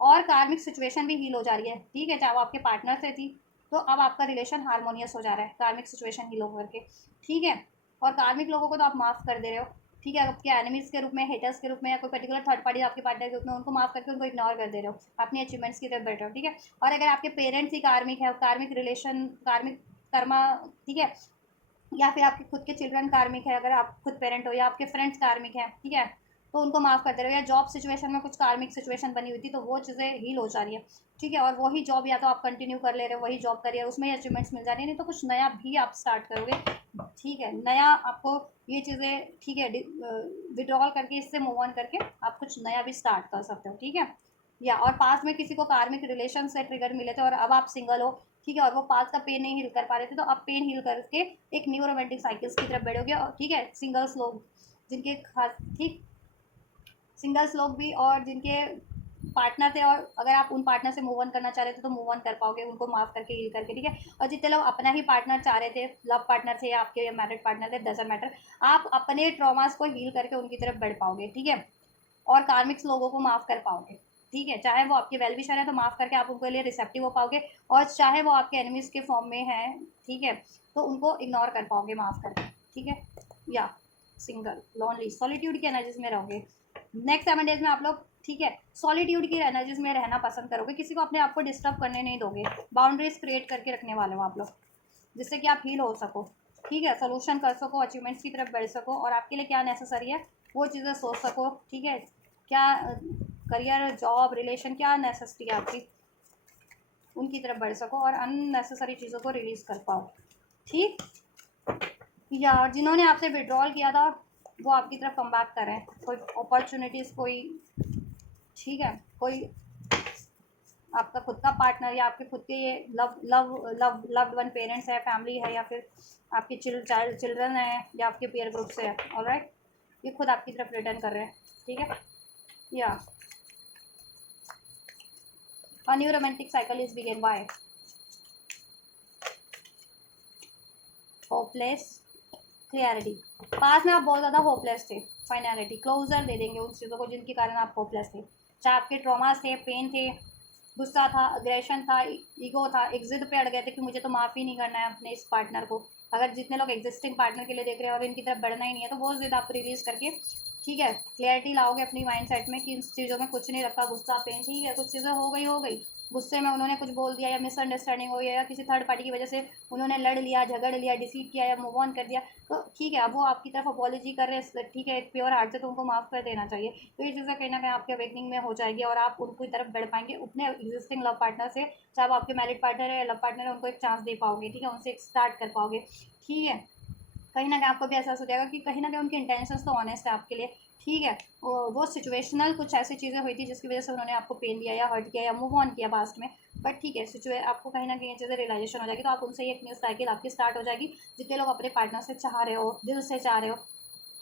और कार्मिक सिचुएशन भी हील हो जा रही है, ठीक है, चाहे वो आपके पार्टनर से थी, तो अब आपका रिलेशन हारमोनियस हो जा रहा है कार्मिक सिचुएशन हील होकर के, ठीक है। और कार्मिक लोगों को तो आप माफ़ कर दे रहे हो, ठीक है, आपके एनिमीज के रूप में, हेटर्स के रूप में, या कोई पर्टिकुलर थर्ड पार्टी आपके पार्टनर के रूप में, उनको माफ़ करके उनको इग्नोर कर दे रहे हो, अपनी अचीवमेंट्स की तरफ बैठ रहे हो, ठीक है। और अगर आपके पेरेंट्स ही कार्मिक है, कार्मिक रिलेशन, कार्मिक कर्मा, ठीक है, या फिर आपके खुद के चिल्ड्रन कार्मिक है, अगर आप खुद पेरेंट हो, या आपके फ्रेंड्स कार्मिक हैं, ठीक है, तो उनको माफ़ कर दे रहे हो। या जॉब सिचुएशन में कुछ कार्मिक सिचुएशन बनी हुई थी, तो वो चीज़ें हील हो जा रही है, ठीक है। और वही जॉब या तो आप कंटिन्यू कर ले रहे हो, वही जॉब करिए, उसमें ही अचीवमेंट्स मिल जा रही है, नहीं तो कुछ नया भी आप स्टार्ट करोगे, ठीक है, नया आपको ये चीज़ें, ठीक है, विड्रॉल करके, इससे मूव ऑन करके आप कुछ नया भी स्टार्ट कर सकते हो, ठीक है। या और पास में किसी को कार्मिक रिलेशन से ट्रिगर मिले थे और अब आप सिंगल हो, ठीक है, और वो पास का पेन नहीं हील कर पा रहे थे, तो अब पेन हील करके एक न्यू रोमांटिक साइकिल्स की तरफ बढ़ोगे, और ठीक है, सिंगल्स लोग जिनके खास, ठीक, सिंगल्स लोग भी, और जिनके पार्टनर थे, और अगर आप उन पार्टनर से मूव ऑन करना चाह रहे थे तो मूव ऑन कर पाओगे, उनको माफ़ करके, हील करके, ठीक है। और जितने लोग अपना ही पार्टनर चाह रहे थे, लव पार्टनर थे या आपके मैरिड पार्टनर थे, डजंट मैटर, आप अपने ट्रॉमास को हील करके उनकी तरफ बढ़ पाओगे, ठीक है। और कार्मिक्स लोगों को माफ़ कर पाओगे, ठीक है, चाहे वो आपके वेल विशर है तो माफ़ करके आप उनके लिए रिसेप्टिव हो पाओगे, और चाहे वो आपके एनिमीज़ के फॉर्म में है, ठीक है, तो उनको इग्नोर कर पाओगे माफ़ करके, ठीक है। या सिंगल, लॉनली, सॉलिट्यूड की एनर्जीज में रहोगे नेक्स्ट 7 डेज में आप लोग, ठीक है, सॉलिट्यूड की एनर्जीज में रहना पसंद करोगे, किसी को अपने आप को डिस्टर्ब करने नहीं दोगे, बाउंड्रीज क्रिएट करके रखने वाले हो आप लोग, जिससे कि आप हील हो सको, ठीक है, सोल्यूशन कर सको, अचीवमेंट्स की तरफ बढ़ सको, और आपके लिए क्या नेसेसरी है वो चीज़ें सोच सको, ठीक है, क्या करियर, जॉब, रिलेशन, क्या नेसेसिटी है आपकी, उनकी तरफ बढ़ सको, और अननेसेसरी चीज़ों को रिलीज़ कर पाओ, ठीक। या जिन्होंने आपसे विड्रॉल किया था वो आपकी तरफ कम बैक कर रहे हैं, कोई अपॉर्चुनिटीज़, कोई, ठीक है, कोई आपका खुद का पार्टनर या आपके खुद के ये love love love loved one parents है, फैमिली है, या फिर आपके चिल्ड्रन है, या आपके पेयर ग्रुप से है, ऑलराइट, ये खुद आपकी तरफ रिटर्न कर रहे हैं, ठीक है। या a new romantic cycle is begin by hopeless, clarity. पास में आप बहुत ज़्यादा होपलेस थे, फाइनलिटी, क्लोजर दे देंगे उन चीज़ों को जिनके कारण आप होपलेस थे, चाहे आपके ट्रॉमास थे, पेन थे, गुस्सा था, अग्रेशन था, ईगो था, एक जिद पे अड़ गए थे कि मुझे तो माफ़ी नहीं करना है अपने इस पार्टनर को। अगर जितने लोग एग्जिस्टिंग पार्टनर के लिए देख रहे हैं और इनकी तरफ बढ़ना ही नहीं है, तो वो जिद आप रिलीज़ करके, ठीक है, क्लियरिटी लाओगे अपनी माइंड सेट में कि इन चीज़ों में कुछ नहीं रखा, गुस्सा, पेन, ठीक है, कुछ चीज़ें हो गई, गुस्से में उन्होंने कुछ बोल दिया, या मिसअंडरस्टैंडिंग हो गया, या किसी थर्ड पार्टी की वजह से उन्होंने लड़ लिया, झगड़ लिया, डिसीट किया, या मूव ऑन कर दिया, तो ठीक है, अब वो आपकी तरफ अपॉलॉजी कर रहे हैं, ठीक है, एक प्योर हार्ट से, तो उनको माफ़ कर देना चाहिए। तो ये चीज़ें कहीं ना कहीं आपके अवेकनिंग में हो जाएगी और आप उनकी तरफ बढ़ पाएंगे अपने एग्जिस्टिंग लव पार्टनर से, चाहे वो आपके मैरिड पार्टनर है या लव पार्टनर है, उनको एक चांस दे पाओगे, ठीक है, उनसे एक स्टार्ट कर पाओगे, ठीक है। कहीं ना कहीं आपको भी एहसास हो जाएगा कि कहीं ना कहीं उनके इंटेंशंस तो ऑनेस्ट है आपके लिए, ठीक है। वो सिचुएशनल कुछ ऐसी चीज़ें हुई थी जिसकी वजह से उन्होंने आपको पेन दिया या हर्ट किया या मूव ऑन किया पास्ट में, बट ठीक है, आपको कहीं ना कहीं ये चीज़ें रियलाइजेशन हो जाएगी, तो आप उनसे ही एक न्यू साइकिल आपकी स्टार्ट हो जाएगी। जितने लोग अपने पार्टनर से चाह रहे हो, दिल से चाह रहे हो,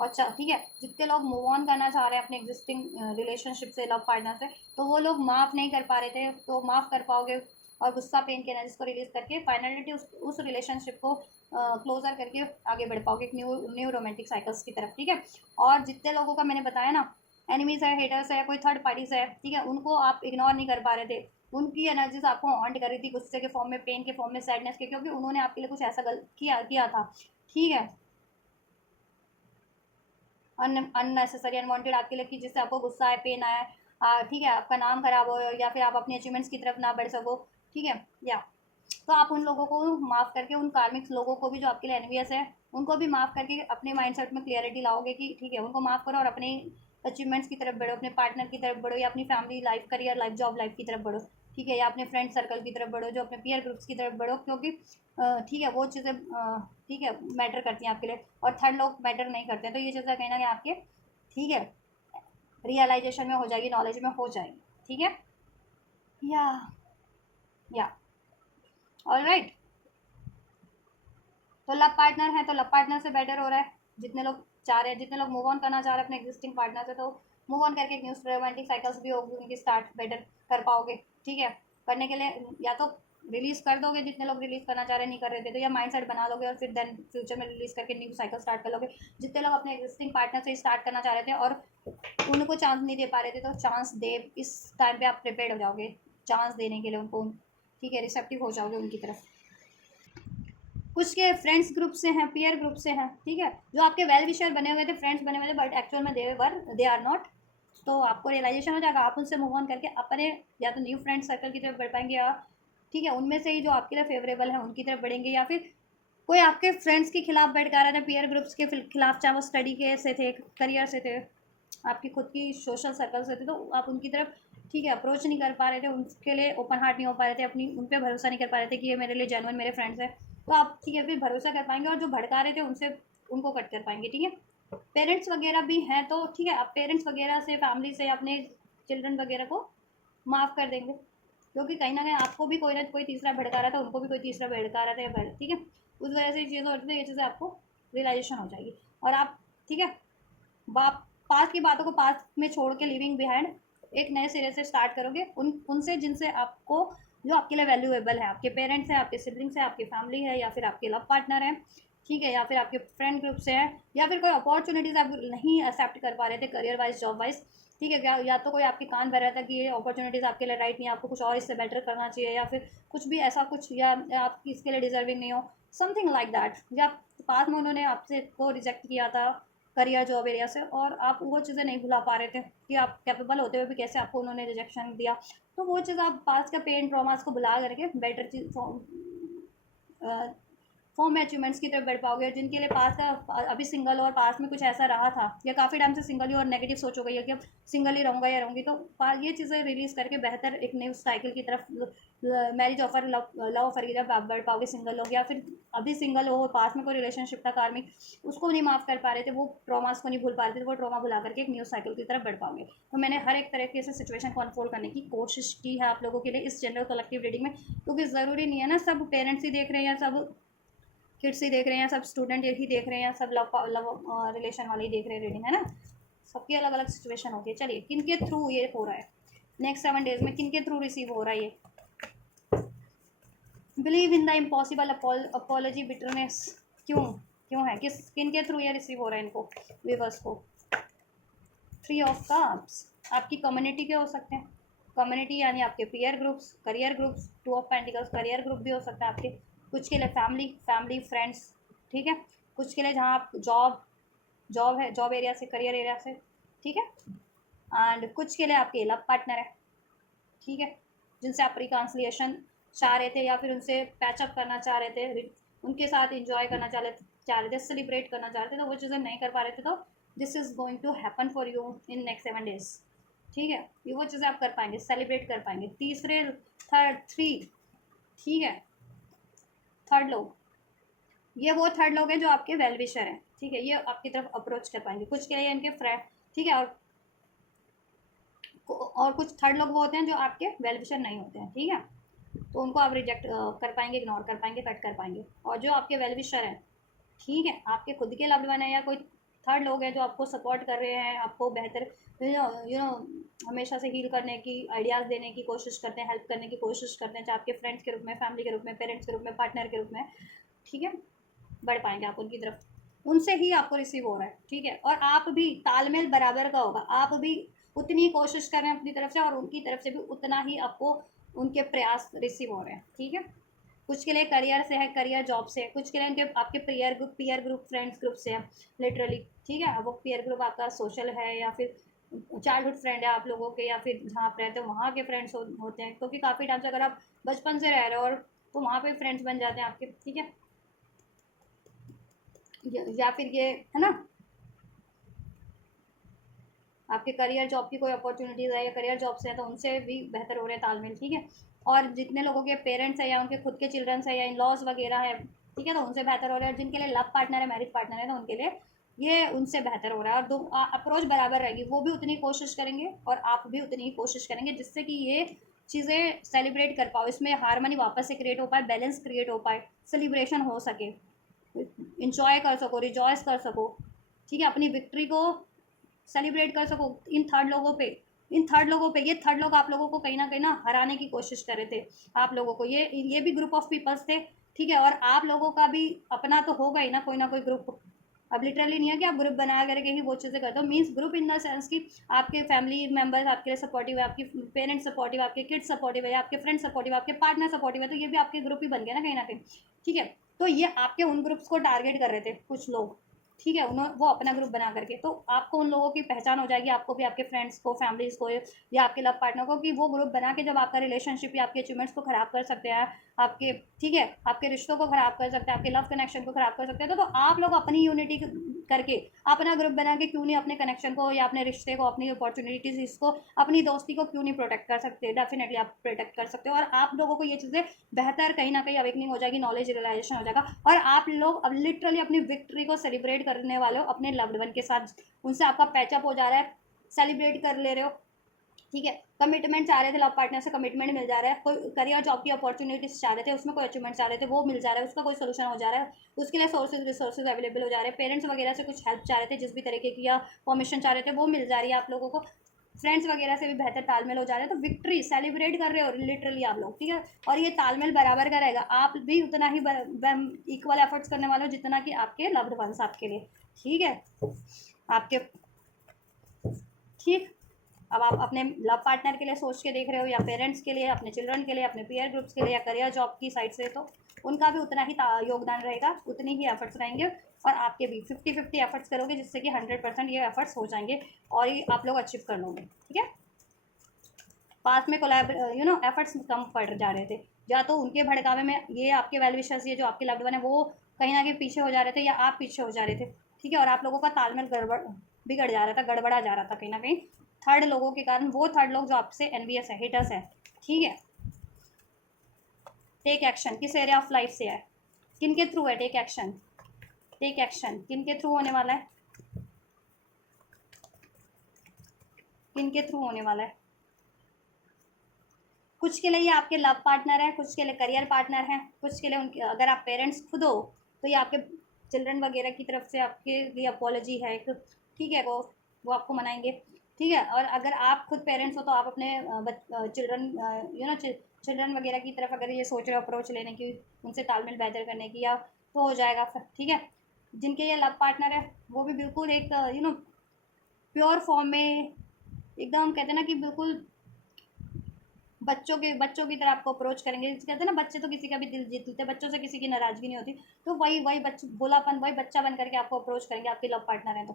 और ठीक है, जितने लोग मूव ऑन करना चाह रहे हैं अपने एग्जिस्टिंग रिलेशनशिप से, लव पार्टनर से, तो वो लोग माफ़ नहीं कर पा रहे थे, तो माफ़ कर पाओगे, और गुस्सा, पेन के एनर्जीज को रिलीज करके फाइनलिटी उस रिलेशनशिप को क्लोजर करके आगे बढ़ पाओगे एक न्यू न्यू रोमांटिक साइकिल्स की तरफ, ठीक है। और जितने लोगों का मैंने बताया ना, एनिमीज है, हेटर्स है, कोई थर्ड पार्टीज है, ठीक है, उनको आप इग्नोर नहीं कर पा रहे थे, उनकी एनर्जीज आपको हॉन्ट कर रही थी, गुस्से के फॉर्म में, पेन के फॉर्म में, सैडनेस के, क्योंकि उन्होंने आपके लिए कुछ ऐसा गलत किया था, ठीक है, अननेसेसरी, अनवांटेड आपके लिए, कि जिससे आपको गुस्सा है, पेन आया है, ठीक है, आपका नाम खराब हो, या फिर आप अपनी अचीवमेंट्स की तरफ ना बढ़ सको, ठीक है। या तो आप उन लोगों को माफ़ करके, उन कार्मिक लोगों को भी जो आपके लिए एनवियस है, उनको भी माफ़ करके अपने माइंडसेट में क्लियरिटी लाओगे कि ठीक है, उनको माफ़ करो और अपने अचीवमेंट्स की तरफ बढ़ो, अपने पार्टनर की तरफ बढ़ो, या अपनी family life, career life, job life की तरफ बढ़ो, ठीक है, या अपने फ्रेंड सर्कल की तरफ बढ़ो, जो अपने पीयर ग्रुप्स की तरफ बढ़ो, क्योंकि ठीक है, वो चीज़ें ठीक है, मैटर करती हैं आपके लिए, और थर्ड लोग मैटर नहीं करते हैं, तो ये चीज़ें कहीं ना कहीं आपके, ठीक है, रियलाइजेशन में हो जाएगी, नॉलेज में हो जाएगी, ठीक है। या या ऑलराइट। तो लव पार्टनर है, तो लव पार्टनर से बेटर हो रहा है, जितने लोग चाह रहे हैं, जितने लोग मूव ऑन करना चाह रहे हैं अपने एग्जिस्टिंग पार्टनर से, तो मूव ऑन करके एक न्यू रोमांटिक साइकिल्स भी होगी उनकी स्टार्ट, बेटर कर पाओगे, ठीक है। करने के लिए या तो रिलीज कर दोगे, जितने लोग रिलीज करना चाह रहे नहीं कर रहे थे, तो या माइंड सेट बना लोगे और फिर देन फ्यूचर में रिलीज करके न्यू साइकिल स्टार्ट कर लोगे। जितने लोग अपने एग्जिस्टिंग पार्टनर से स्टार्ट करना चाह रहे थे और उनको चांस नहीं दे पा रहे थे, तो चांस दे, इस टाइम पे आप प्रिपेयर हो जाओगे चांस देने के लिए उनको, ठीक है, रिसेप्टिव हो जाओगे उनकी तरफ। कुछ के फ्रेंड्स ग्रुप से हैं, पीयर ग्रुप से हैं, ठीक है, जो आपके वेल विशर बने हुए थे, फ्रेंड्स बने हुए थे, बट एक्चुअल में दे आर नॉट। तो आपको रियलाइजेशन हो जाएगा, आप उनसे मूव ऑन करके अपने या तो न्यू फ्रेंड सर्कल की तरफ बढ़ पाएंगे, या ठीक है, उनमें से ही जो आपके लिए फेवरेबल है उनकी तरफ बढ़ेंगे, या फिर कोई आपके फ्रेंड्स के खिलाफ बैठ कर रहे थे, पीयर ग्रुप्स के खिलाफ, चाहे वो स्टडी के से थे, करियर से थे, आपकी खुद की सोशल सर्कल से थे, तो आप उनकी तरफ, ठीक है, अप्रोच नहीं कर पा रहे थे, उनके लिए ओपन हार्ट नहीं हो पा रहे थे, अपनी उन पर भरोसा नहीं कर पा रहे थे कि ये मेरे लिए जेन्युइन मेरे फ्रेंड्स हैं, तो आप ठीक है फिर भरोसा कर पाएंगे, और जो भड़का रहे थे उनसे उनको कट कर पाएंगे, ठीक है। पेरेंट्स वगैरह भी हैं, तो ठीक है, आप पेरेंट्स वगैरह से, फैमिली से, अपने चिल्ड्रन वगैरह को माफ़ कर देंगे, क्योंकि कहीं ना कहीं आपको भी कोई ना कोई तीसरा भड़का रहा था, उनको भी कोई तीसरा भड़का रहा था, ठीक है, उस वजह से ये चीज़ें होती है, ये चीज़ें आपको रियलाइजेशन हो जाएगी, और आप, ठीक है, बाप पास्ट की बातों को पास्ट में छोड़ के, लिविंग बिहाइंड, एक नए सिरे से स्टार्ट करोगे उनसे जिनसे आपको, जो आपके लिए वैल्यूएबल है, आपके पेरेंट्स हैं, आपके सिबलिंग्स हैं, आपकी फैमिली है, या फिर आपके लव पार्टनर है, ठीक है, या फिर आपके फ्रेंड ग्रुप से है, या फिर कोई अपॉर्चुनिटीज़ आप नहीं एक्सेप्ट कर पा रहे थे करियर वाइज, जॉब वाइज, ठीक है, क्या या तो कोई आपके कान भर रहा था कि ये अपॉर्चुनिटीज़ आपके लिए राइट नहीं, आपको कुछ और इससे बेटर करना चाहिए, या फिर कुछ भी ऐसा कुछ, या आप इसके लिए डिजर्विंग नहीं हो, समथिंग लाइक दैट, या पास में उन्होंने आपसे को रिजेक्ट किया था करियर, जॉब एरिया से, और आप वो चीज़ें नहीं भुला पा रहे थे कि आप कैपेबल होते हुए भी कैसे आपको उन्होंने रिजेक्शन दिया, तो वो चीज़ आप पास का पेन ट्रॉमास को भुला करके बेटर चीज फॉर्म में अचीवमेंट्स की तरफ बढ़ पाओगे। और जिनके लिए पास का अभी सिंगल और पास में कुछ ऐसा रहा था या काफ़ी टाइम से सिंगल ही और नेगेटिव सोच हो गई है कि अब सिंगल ही रहूँगा या रहूँगी, तो ये चीज़ें रिलीज़ करके बेहतर एक न्यू साइकिल की तरफ मैरिज ऑफर, लव ऑफर की तरफ आप बढ़ पाओगे। सिंगल लोग या फिर अभी सिंगल हो, पास में कोई रिलेशनशिप था कार्मिक, उसको नहीं माफ़ कर पा रहे थे, वो ट्रॉमास को नहीं भूल पा रहे थे, वो ट्रॉमा भुला करके एक न्यू साइकिल की तरफ बढ़ पाओगे। तो मैंने हर एक तरीके से सिचुएशन को अनफोल्ड करने की कोशिश की है आप लोगों के लिए इस जनरल कलेक्टिव रीडिंग में, क्योंकि ज़रूरी नहीं है ना सब पेरेंट्स ही देख रहे हैं, सब किड्स ही देख रहे हैं, सब स्टूडेंट ही देख रहे हैं, सब लव रिलेशन वाले ही देख रहे हैं रीडिंग, है ना। सबकी अलग अलग सिचुएशन होती है। चलिए, किन के थ्रू ये हो रहा है नेक्स्ट 7 डेज में, किन के थ्रू रिसीव हो रहा है ये? Believe in the impossible, apology, bitterness, क्यों क्यों है, किन के थ्रू ये रिसीव हो रहा है इनको, व्यूअर्स को? 3 ऑफ कप्स, आपकी कम्युनिटी के हो सकते हैं, कम्युनिटी यानी आपके peer groups, career groups. 2 of pentacles, career group भी हो सकता है आपके, कुछ के लिए फैमिली फ्रेंड्स, ठीक है। कुछ के लिए जहाँ आप जॉब है, जॉब एरिया से, करियर एरिया से, ठीक है। एंड कुछ के लिए आपके लव पार्टनर है, ठीक है, जिनसे आप रिकॉन्सिलिएशन चाह रहे थे या फिर उनसे पैचअप करना चाह रहे थे, उनके साथ इंजॉय करना चाह रहे थे, सेलिब्रेट करना चाह रहे थे, तो वो चीज़ें नहीं कर पा रहे थे, तो this is going to happen for you in next 7 days, ठीक है। ये वो चीज़ें आप कर पाएंगे, सेलिब्रेट कर पाएंगे। तीसरे, थ्री, ठीक है, थर्ड लोग, ये वो थर्ड लोग हैं जो आपके वेल विशर हैं, ठीक है, ये आपकी तरफ अप्रोच कर पाएंगे। कुछ के लिए इनके फ्रेंड, ठीक है, और कुछ थर्ड लोग वो होते हैं जो आपके वेल विशर नहीं होते हैं, ठीक है, तो उनको आप रिजेक्ट कर पाएंगे, इग्नोर कर पाएंगे, कट कर पाएंगे। और जो आपके वेल विशर हैं, ठीक है, आपके खुद के लव्ड वन है या कोई थर्ड लोग हैं जो आपको सपोर्ट कर रहे हैं, आपको बेहतर हमेशा से हील करने की आइडियाज़ देने की कोशिश करते हैं, हेल्प करने की कोशिश करते हैं, चाहे आपके फ्रेंड्स के रूप में, फैमिली के रूप में, पेरेंट्स के रूप में, पार्टनर के रूप में, ठीक है, बढ़ पाएंगे आप उनकी तरफ, उनसे ही आपको रिसीव हो रहा है, ठीक है। और आप भी तालमेल बराबर का होगा, आप भी उतनी कोशिश कर रहे हैं अपनी तरफ से और उनकी तरफ से भी उतना ही आपको उनके प्रयास रिसीव हो रहे हैं, ठीक है। कुछ के लिए करियर से है, करियर जॉब से, कुछ के लिए उनके आपके पीयर ग्रुप फ्रेंड्स ग्रुप से है, लिटरली, ठीक है। अब वो पीयर ग्रुप आपका सोशल है या फिर चाइल्डहुड फ्रेंड है आप लोगों के, या फिर जहाँ आप रहते हो वहाँ के फ्रेंड्स होते हैं, क्योंकि काफ़ी टाइम से अगर आप बचपन से रह रहे हो और तो वहाँ पे फ्रेंड्स बन जाते हैं आपके, ठीक है। या फिर ये है ना, आपके करियर जॉब की कोई अपॉर्चुनिटीज़ है या करियर जॉब से है तो उनसे भी बेहतर हो रहे हैं तालमेल, ठीक है। और जितने लोगों के पेरेंट्स है या उनके खुद के चिल्ड्रंस है या इन लॉज वगैरह है, ठीक है, तो उनसे बेहतर हो रहा है। जिनके लिए लव पार्टनर है, मैरिज पार्टनर है, तो उनके लिए ये उनसे बेहतर हो रहा है। और दो अप्रोच बराबर रहेगी, वो भी उतनी कोशिश करेंगे और आप भी उतनी ही कोशिश करेंगे, जिससे कि ये चीज़ें सेलिब्रेट कर पाओ, इसमें हारमनी वापस से क्रिएट हो पाए, बैलेंस क्रिएट हो पाए, सेलिब्रेशन हो सके, इंजॉय कर सको, रिजॉयस कर सको, ठीक है, अपनी विक्ट्री को सेलिब्रेट कर सको इन थर्ड लोगों पे। ये थर्ड लोग आप लोगों को कहीं ना हराने की कोशिश कर रहे थे आप लोगों को, ये भी ग्रुप ऑफ पीपल्स थे, ठीक है। और आप लोगों का भी अपना तो होगा ही ना कोई ग्रुप। अब लिटरली नहीं है कि आप ग्रुप बना करके ही वो चीज़ें करते हो, means group in the sense कि आपके फैमिली मेम्बर्स आपके लिए सपोर्टिव है, आपके पेरेंट्स सपोर्टिव, आपके किड्स सपोर्टिव है, आपके फ्रेंड्स सपोर्टिव, आपके पार्टनर सपोर्टिव है, तो ये भी आपके ग्रुप ही बन गया ना कहीं, ठीक है। तो ये आपके उन ग्रुप्स को टारगेट कर रहे थे कुछ लोग, ठीक है, उन्होंने वो अपना ग्रुप बना करके, तो आपको उन लोगों की पहचान हो जाएगी, आपको भी आपके फ्रेंड्स को, फैमिलीज़ को या आपके लव पार्टनर को, कि वो ग्रुप बना के जब आपका रिलेशनशिप या आपके अचीवमेंट्स को ख़राब कर सकते हैं, आपके, ठीक है, आपके रिश्तों को ख़राब कर सकते हैं, आपके लव कनेक्शन को ख़राब कर सकते हैं, तो आप लोग अपनी यूनिटी करके अपना ग्रुप बना के क्यों नहीं अपने कनेक्शन को या अपने रिश्ते को, अपनी अपॉर्चुनिटीज़ इसको, अपनी दोस्ती को क्यों नहीं प्रोटेक्ट कर सकते? डेफिनेटली आप प्रोटेक्ट कर सकते हो, और आप लोगों को ये चीज़ें बेहतर कहीं ना कहीं अवेकनिंग हो जाएगी, नॉलेज रियलाइजेशन हो जाएगा, और आप लोग अब लिटरली अपनी विक्ट्री को सेलिब्रेट करने वाले हो अपने लव्ड वन के साथ, उनसे आपका पैचअप हो जा रहा है, सेलिब्रेट कर ले रहे हो, ठीक है। कमिटमेंट चाह रहे थे, लव पार्टनर से कमिटमेंट मिल जा रहा है, कोई करियर जॉब की अपॉर्चुनिटीज चाह रहे थे, उसमें कोई अचीवमेंट चाह रहे थे, वो मिल जा रहा है, उसका कोई सोल्यूशन हो जा रहा है, उसके लिए सोर्सेज रिसोर्सेज अवेलेबल हो जा रहे हैं, पेरेंट्स वगैरह से कुछ हेल्प चाह रहे थे, जिस भी तरीके की या परमिशन चाह रहे थे वो मिल जा रही है आप लोगों को, फ्रेंड्स वगैरह से भी बेहतर तालमेल हो जा रहा है, तो विक्ट्री सेलिब्रेट कर रहे हो लिटरली आप लोग, ठीक है। और ये तालमेल बराबर का रहेगा, आप भी उतना ही इक्वल एफर्ट्स करने वाले हो जितना कि आपके लव्ड वंस आपके लिए, ठीक है, आपके, ठीक। अब आप अपने लव पार्टनर के लिए सोच के देख रहे हो, या पेरेंट्स के लिए, अपने चिल्ड्रन के लिए, अपने पीयर ग्रुप्स के लिए, या करियर जॉब की साइड से, तो उनका भी उतना ही योगदान रहेगा, उतनी ही एफर्ट्स रहेंगे, और आपके भी 50-50 एफर्ट्स करोगे, जिससे कि 100% ये एफर्ट्स हो जाएंगे और ये आप लोग अचीव कर लोगे, ठीक है। पास में एफर्ट्स कम पड़ जा रहे थे, या तो उनके भड़कावे में ये आपके वेल विशर्स, ये जो आपके लव्ड वन है, वो कहीं ना कहीं पीछे हो जा रहे थे या आप पीछे हो जा रहे थे, ठीक है, और आप लोगों का तालमेल बिगड़ जा रहा था, गड़बड़ा जा रहा था कहीं ना कहीं थर्ड लोगों के कारण। वो थर्ड लोग जो आपसे एनवियस है, हिटर्स है, ठीक है। टेक एक्शन किस एरिया ऑफ लाइफ से है, किन के थ्रू है टेक एक्शन, टेक एक्शन किन के थ्रू होने वाला है, किन के थ्रू होने वाला है। कुछ के लिए ये आपके लव पार्टनर है, कुछ के लिए करियर पार्टनर है, कुछ के लिए उनके, अगर आप पेरेंट्स खुद हो तो ये आपके चिल्ड्रन वगैरह की तरफ से आपके लिए अपॉलॉजी है एक, ठीक है, वो आपको मनाएंगे, ठीक है। और अगर आप खुद पेरेंट्स हो तो आप अपने चिल्ड्रन चिल्ड्रन वगैरह की तरफ अगर ये सोच रहे हो अप्रोच लेने की, उनसे तालमेल बेहतर करने की, या तो हो जाएगा फिर, ठीक है। जिनके ये लव पार्टनर है वो भी बिल्कुल एक प्योर फॉर्म में, एकदम कहते हैं ना कि बिल्कुल बच्चों की तरह आपको अप्रोच करेंगे। कहते हैं ना बच्चे तो किसी का भी दिल जीत लेते, बच्चों से किसी की नाराजगी नहीं होती, तो वही वही बच्चे भोलापन, वही बच्चा बन करके आपको अप्रोच करेंगे, आपके लव पार्टनर हैं तो,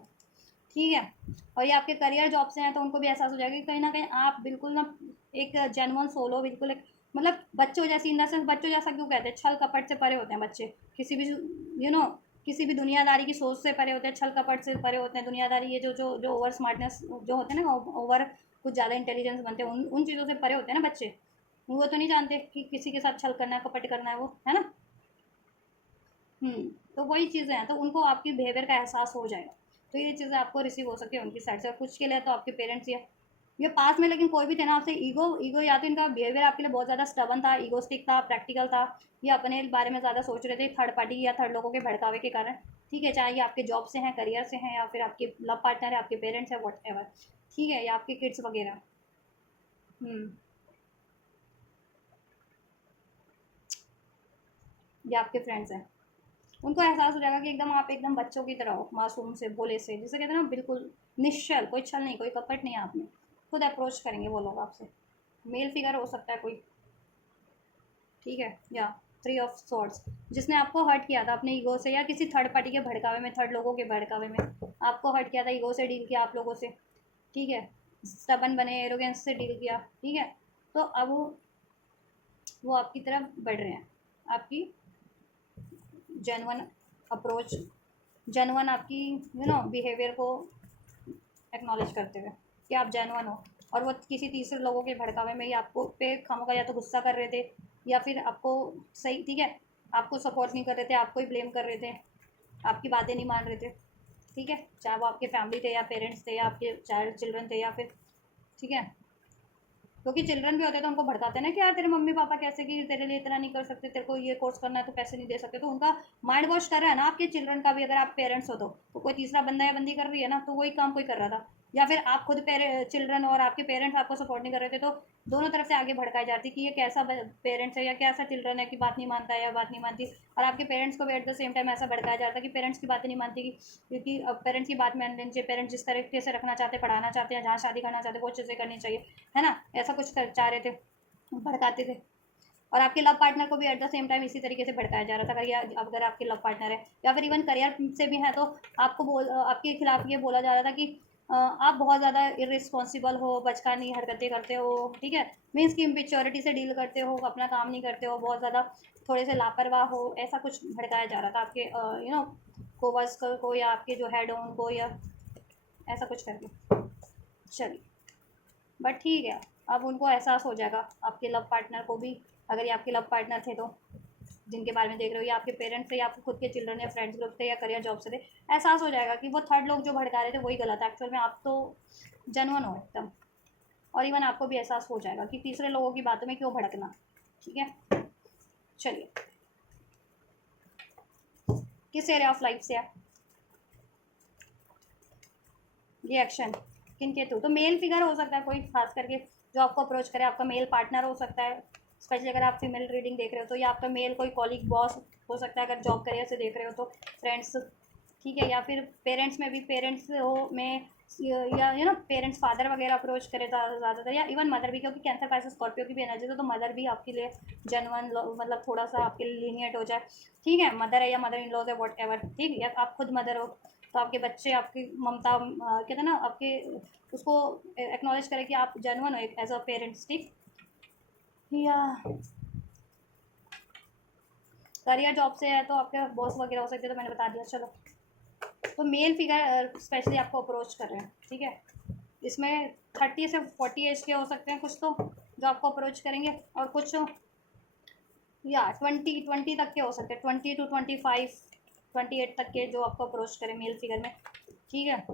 ठीक है। और ये आपके करियर जॉब से हैं तो उनको भी एहसास हो जाएगा कि कहीं ना कहीं आप बिल्कुल ना एक जेन्युइन सोल हो, बिल्कुल एक मतलब बच्चों जैसी, इन द सेंस बच्चों जैसा क्यों कहते हैं, छल कपट से परे होते हैं बच्चे, किसी भी किसी भी दुनियादारी की सोच से परे होते हैं, छल कपट से परे होते हैं, दुनियादारी ये जो जो जो ओवर स्मार्टनेस जो होते हैं ना, ओवर कुछ ज़्यादा इंटेलिजेंस बनते हैं, उन चीज़ों से परे होते हैं ना बच्चे। वो तो नहीं जानते कि किसी के साथ छल करना है, कपट करना है, वो है ना। हम्म। तो वही चीज़ें हैं, तो उनको आपकी बिहेवियर का एहसास हो जाएगा, तो ये चीज़ें आपको रिसीव हो सकती है उनकी साइड से। और कुछ के लिए तो आपके पेरेंट्स ये पास में, लेकिन कोई भी थे ना आपसे ईगो ईगो, या तो इनका बिहेवियर आपके लिए बहुत ज़्यादा स्टबन था, ईगोस्टिक था, प्रैक्टिकल था, या अपने बारे में ज़्यादा सोच रहे थे थर्ड पार्टी या थर्ड लोगों के भड़कावे के कारण, ठीक है। चाहे ये आपके जॉब से हैं, करियर से हैं, या फिर आपके लव पार्टनर है, आपके पेरेंट्स हैं, वट एवर, ठीक है, या आपके किड्स वगैरह। हम्म। या आपके फ्रेंड्स हैं, उनको एहसास हो जाएगा कि एकदम आप एकदम बच्चों की तरह हो, मासूम से, भोले से, जिसे कहते हैं ना बिल्कुल निश्चल, कोई छल नहीं, कोई कपट नहीं है आप में, खुद अप्रोच करेंगे वो लोग आपसे। मेल फिगर हो सकता है कोई, ठीक है। या थ्री ऑफ सॉर्ड्स, जिसने आपको हर्ट किया था अपने ईगो से, या किसी थर्ड पार्टी के भड़कावे में, थर्ड लोगों के भड़कावे में आपको हर्ट किया था, ईगो से डील किया आप लोगों से, ठीक है, स्टबन बने, एरोगेंस से डील किया, ठीक है। तो अब वो आपकी तरफ बढ़ रहे हैं, आपकी जेन्युइन अप्रोच, जेन्युइन आपकी बिहेवियर को एक्नॉलेज करते हुए कि आप जेन्युइन हो, और वो किसी तीसरे लोगों के भड़कावे में ही आपको पे खामोगा या तो गुस्सा कर रहे थे, या फिर आपको सही, ठीक है, आपको सपोर्ट नहीं कर रहे थे, आपको ही ब्लेम कर रहे थे, आपकी बातें नहीं मान रहे थे, ठीक है, चाहे वो आपके फैमिली थे या पेरेंट्स थे या आपके चाइल्ड चिल्ड्रन थे, या फिर, ठीक है, क्योंकि चिल्ड्रन भी होते तो उनको भड़काते हैं ना कि यार तेरे मम्मी पापा कैसे, कि तेरे लिए इतना नहीं कर सकते, तेरे को ये कोर्स करना है तो पैसे नहीं दे सकते, तो उनका माइंड वॉश कर रहा है ना आपके चिल्ड्रन का भी। अगर आप पेरेंट्स हो तो कोई तीसरा बंदा या बंदी कर रही है ना, तो वही काम कोई कर रहा था, या फिर आप खुद चिल्ड्रन और आपके पेरेंट्स आपको सपोर्ट नहीं कर रहे थे, तो दोनों तरफ से आगे भड़काई जाती कि ये कैसा पेरेंट्स है या कैसा चिल्ड्रन है कि बात नहीं मानता है या बात नहीं मानती। और आपके पेरेंट्स को भी एट द सेम टाइम ऐसा भड़काया जाता है कि पेरेंट्स की बातें नहीं मानती, क्योंकि अब पेरेंट्स की बात मान लेनी चाहिए, पेरेंट्स जिस तरीके से रखना चाहते, पढ़ाना चाहते हैं, जहाँ शादी करना चाहते हैं वो चीज़ें करनी चाहिए, है ना, ऐसा कुछ चाह रहे थे, भड़काते थे। और आपके लव पार्टनर को भी एट द सेम टाइम इसी तरीके से भड़काया जा रहा था। अगर आपके लव पार्टनर है या फिर इवन करियर से भी है, तो आपके खिलाफ ये बोला जा रहा था कि आप बहुत ज़्यादा इरिस्पॉन्सिबल हो, बचकानी हरकतें करते हो, ठीक है, मीन्स कि इम्पिच्योरिटी से डील करते हो, अपना काम नहीं करते हो, बहुत ज़्यादा थोड़े से लापरवाह हो, ऐसा कुछ भड़काया जा रहा था आपके कोवर्कर को, या आपके जो हेड हो उनको, या ऐसा कुछ करके। चलिए, बट ठीक है, अब उनको एहसास हो जाएगा, आपके लव पार्टनर को भी, अगर ये आपके लव पार्टनर थे तो, जिनके बारे में देख रहे हो, या आपके पेरेंट्स थे, या आपके खुद के चिल्ड्रन या फ्रेंड्स ग्रुप थे, या करियर जॉब से थे, एहसास हो जाएगा कि वो थर्ड लोग जो भड़का रहे थे वही गलत है, एक्चुअल में आप तो जेन्युइन हो एकदम। और इवन आपको भी एहसास हो जाएगा कि तीसरे लोगों की बातों में क्यों भड़कना, ठीक है। चलिए, किस एरिया ऑफ लाइफ से है ये एक्शन, किन के थ्रू, तो मेल फिगर हो सकता है कोई खास करके जो आपको अप्रोच करे, आपका मेल पार्टनर हो सकता है, स्पेशली अगर आप फीमेल रीडिंग देख रहे हो तो, या आपका मेल कोई कॉलीग बॉस हो सकता है, अगर जॉब करियर से देख रहे हो तो फ्रेंड्स, ठीक है, या फिर पेरेंट्स में भी, पेरेंट्स हो में, या पेरेंट्स फादर वगैरह अप्रोच करे ज़्यादातर, या इवन मदर भी, क्योंकि कैंसर पाइसेस स्कॉर्पियो की भी एनर्जी है, तो मदर भी आपके लिए जेन्युइन, मतलब थोड़ा सा आपके लिए लीनियट हो जाए, ठीक है, मदर है या मदर इन लॉज है, वॉट एवर, ठीक है, या आप खुद मदर हो तो आपके बच्चे आपकी ममता, कहते हैं ना, आपके उसको एक्नॉलेज करें कि आप जेन्युइन हो एक एज अ पेरेंट्स, ठीक, या करियर जॉब से है तो आपके बॉस वगैरह हो सकते हैं, तो मैंने बता दिया। चलो, तो मेल फिगर स्पेशली आपको अप्रोच कर रहे हैं, ठीक है। इसमें 30 से 40 एज के हो सकते हैं कुछ तो जो आपको अप्रोच करेंगे, और कुछ या 20 तक के हो सकते हैं, 20 to 25, 28 तक के जो आपको अप्रोच करें मेल फिगर में, ठीक है।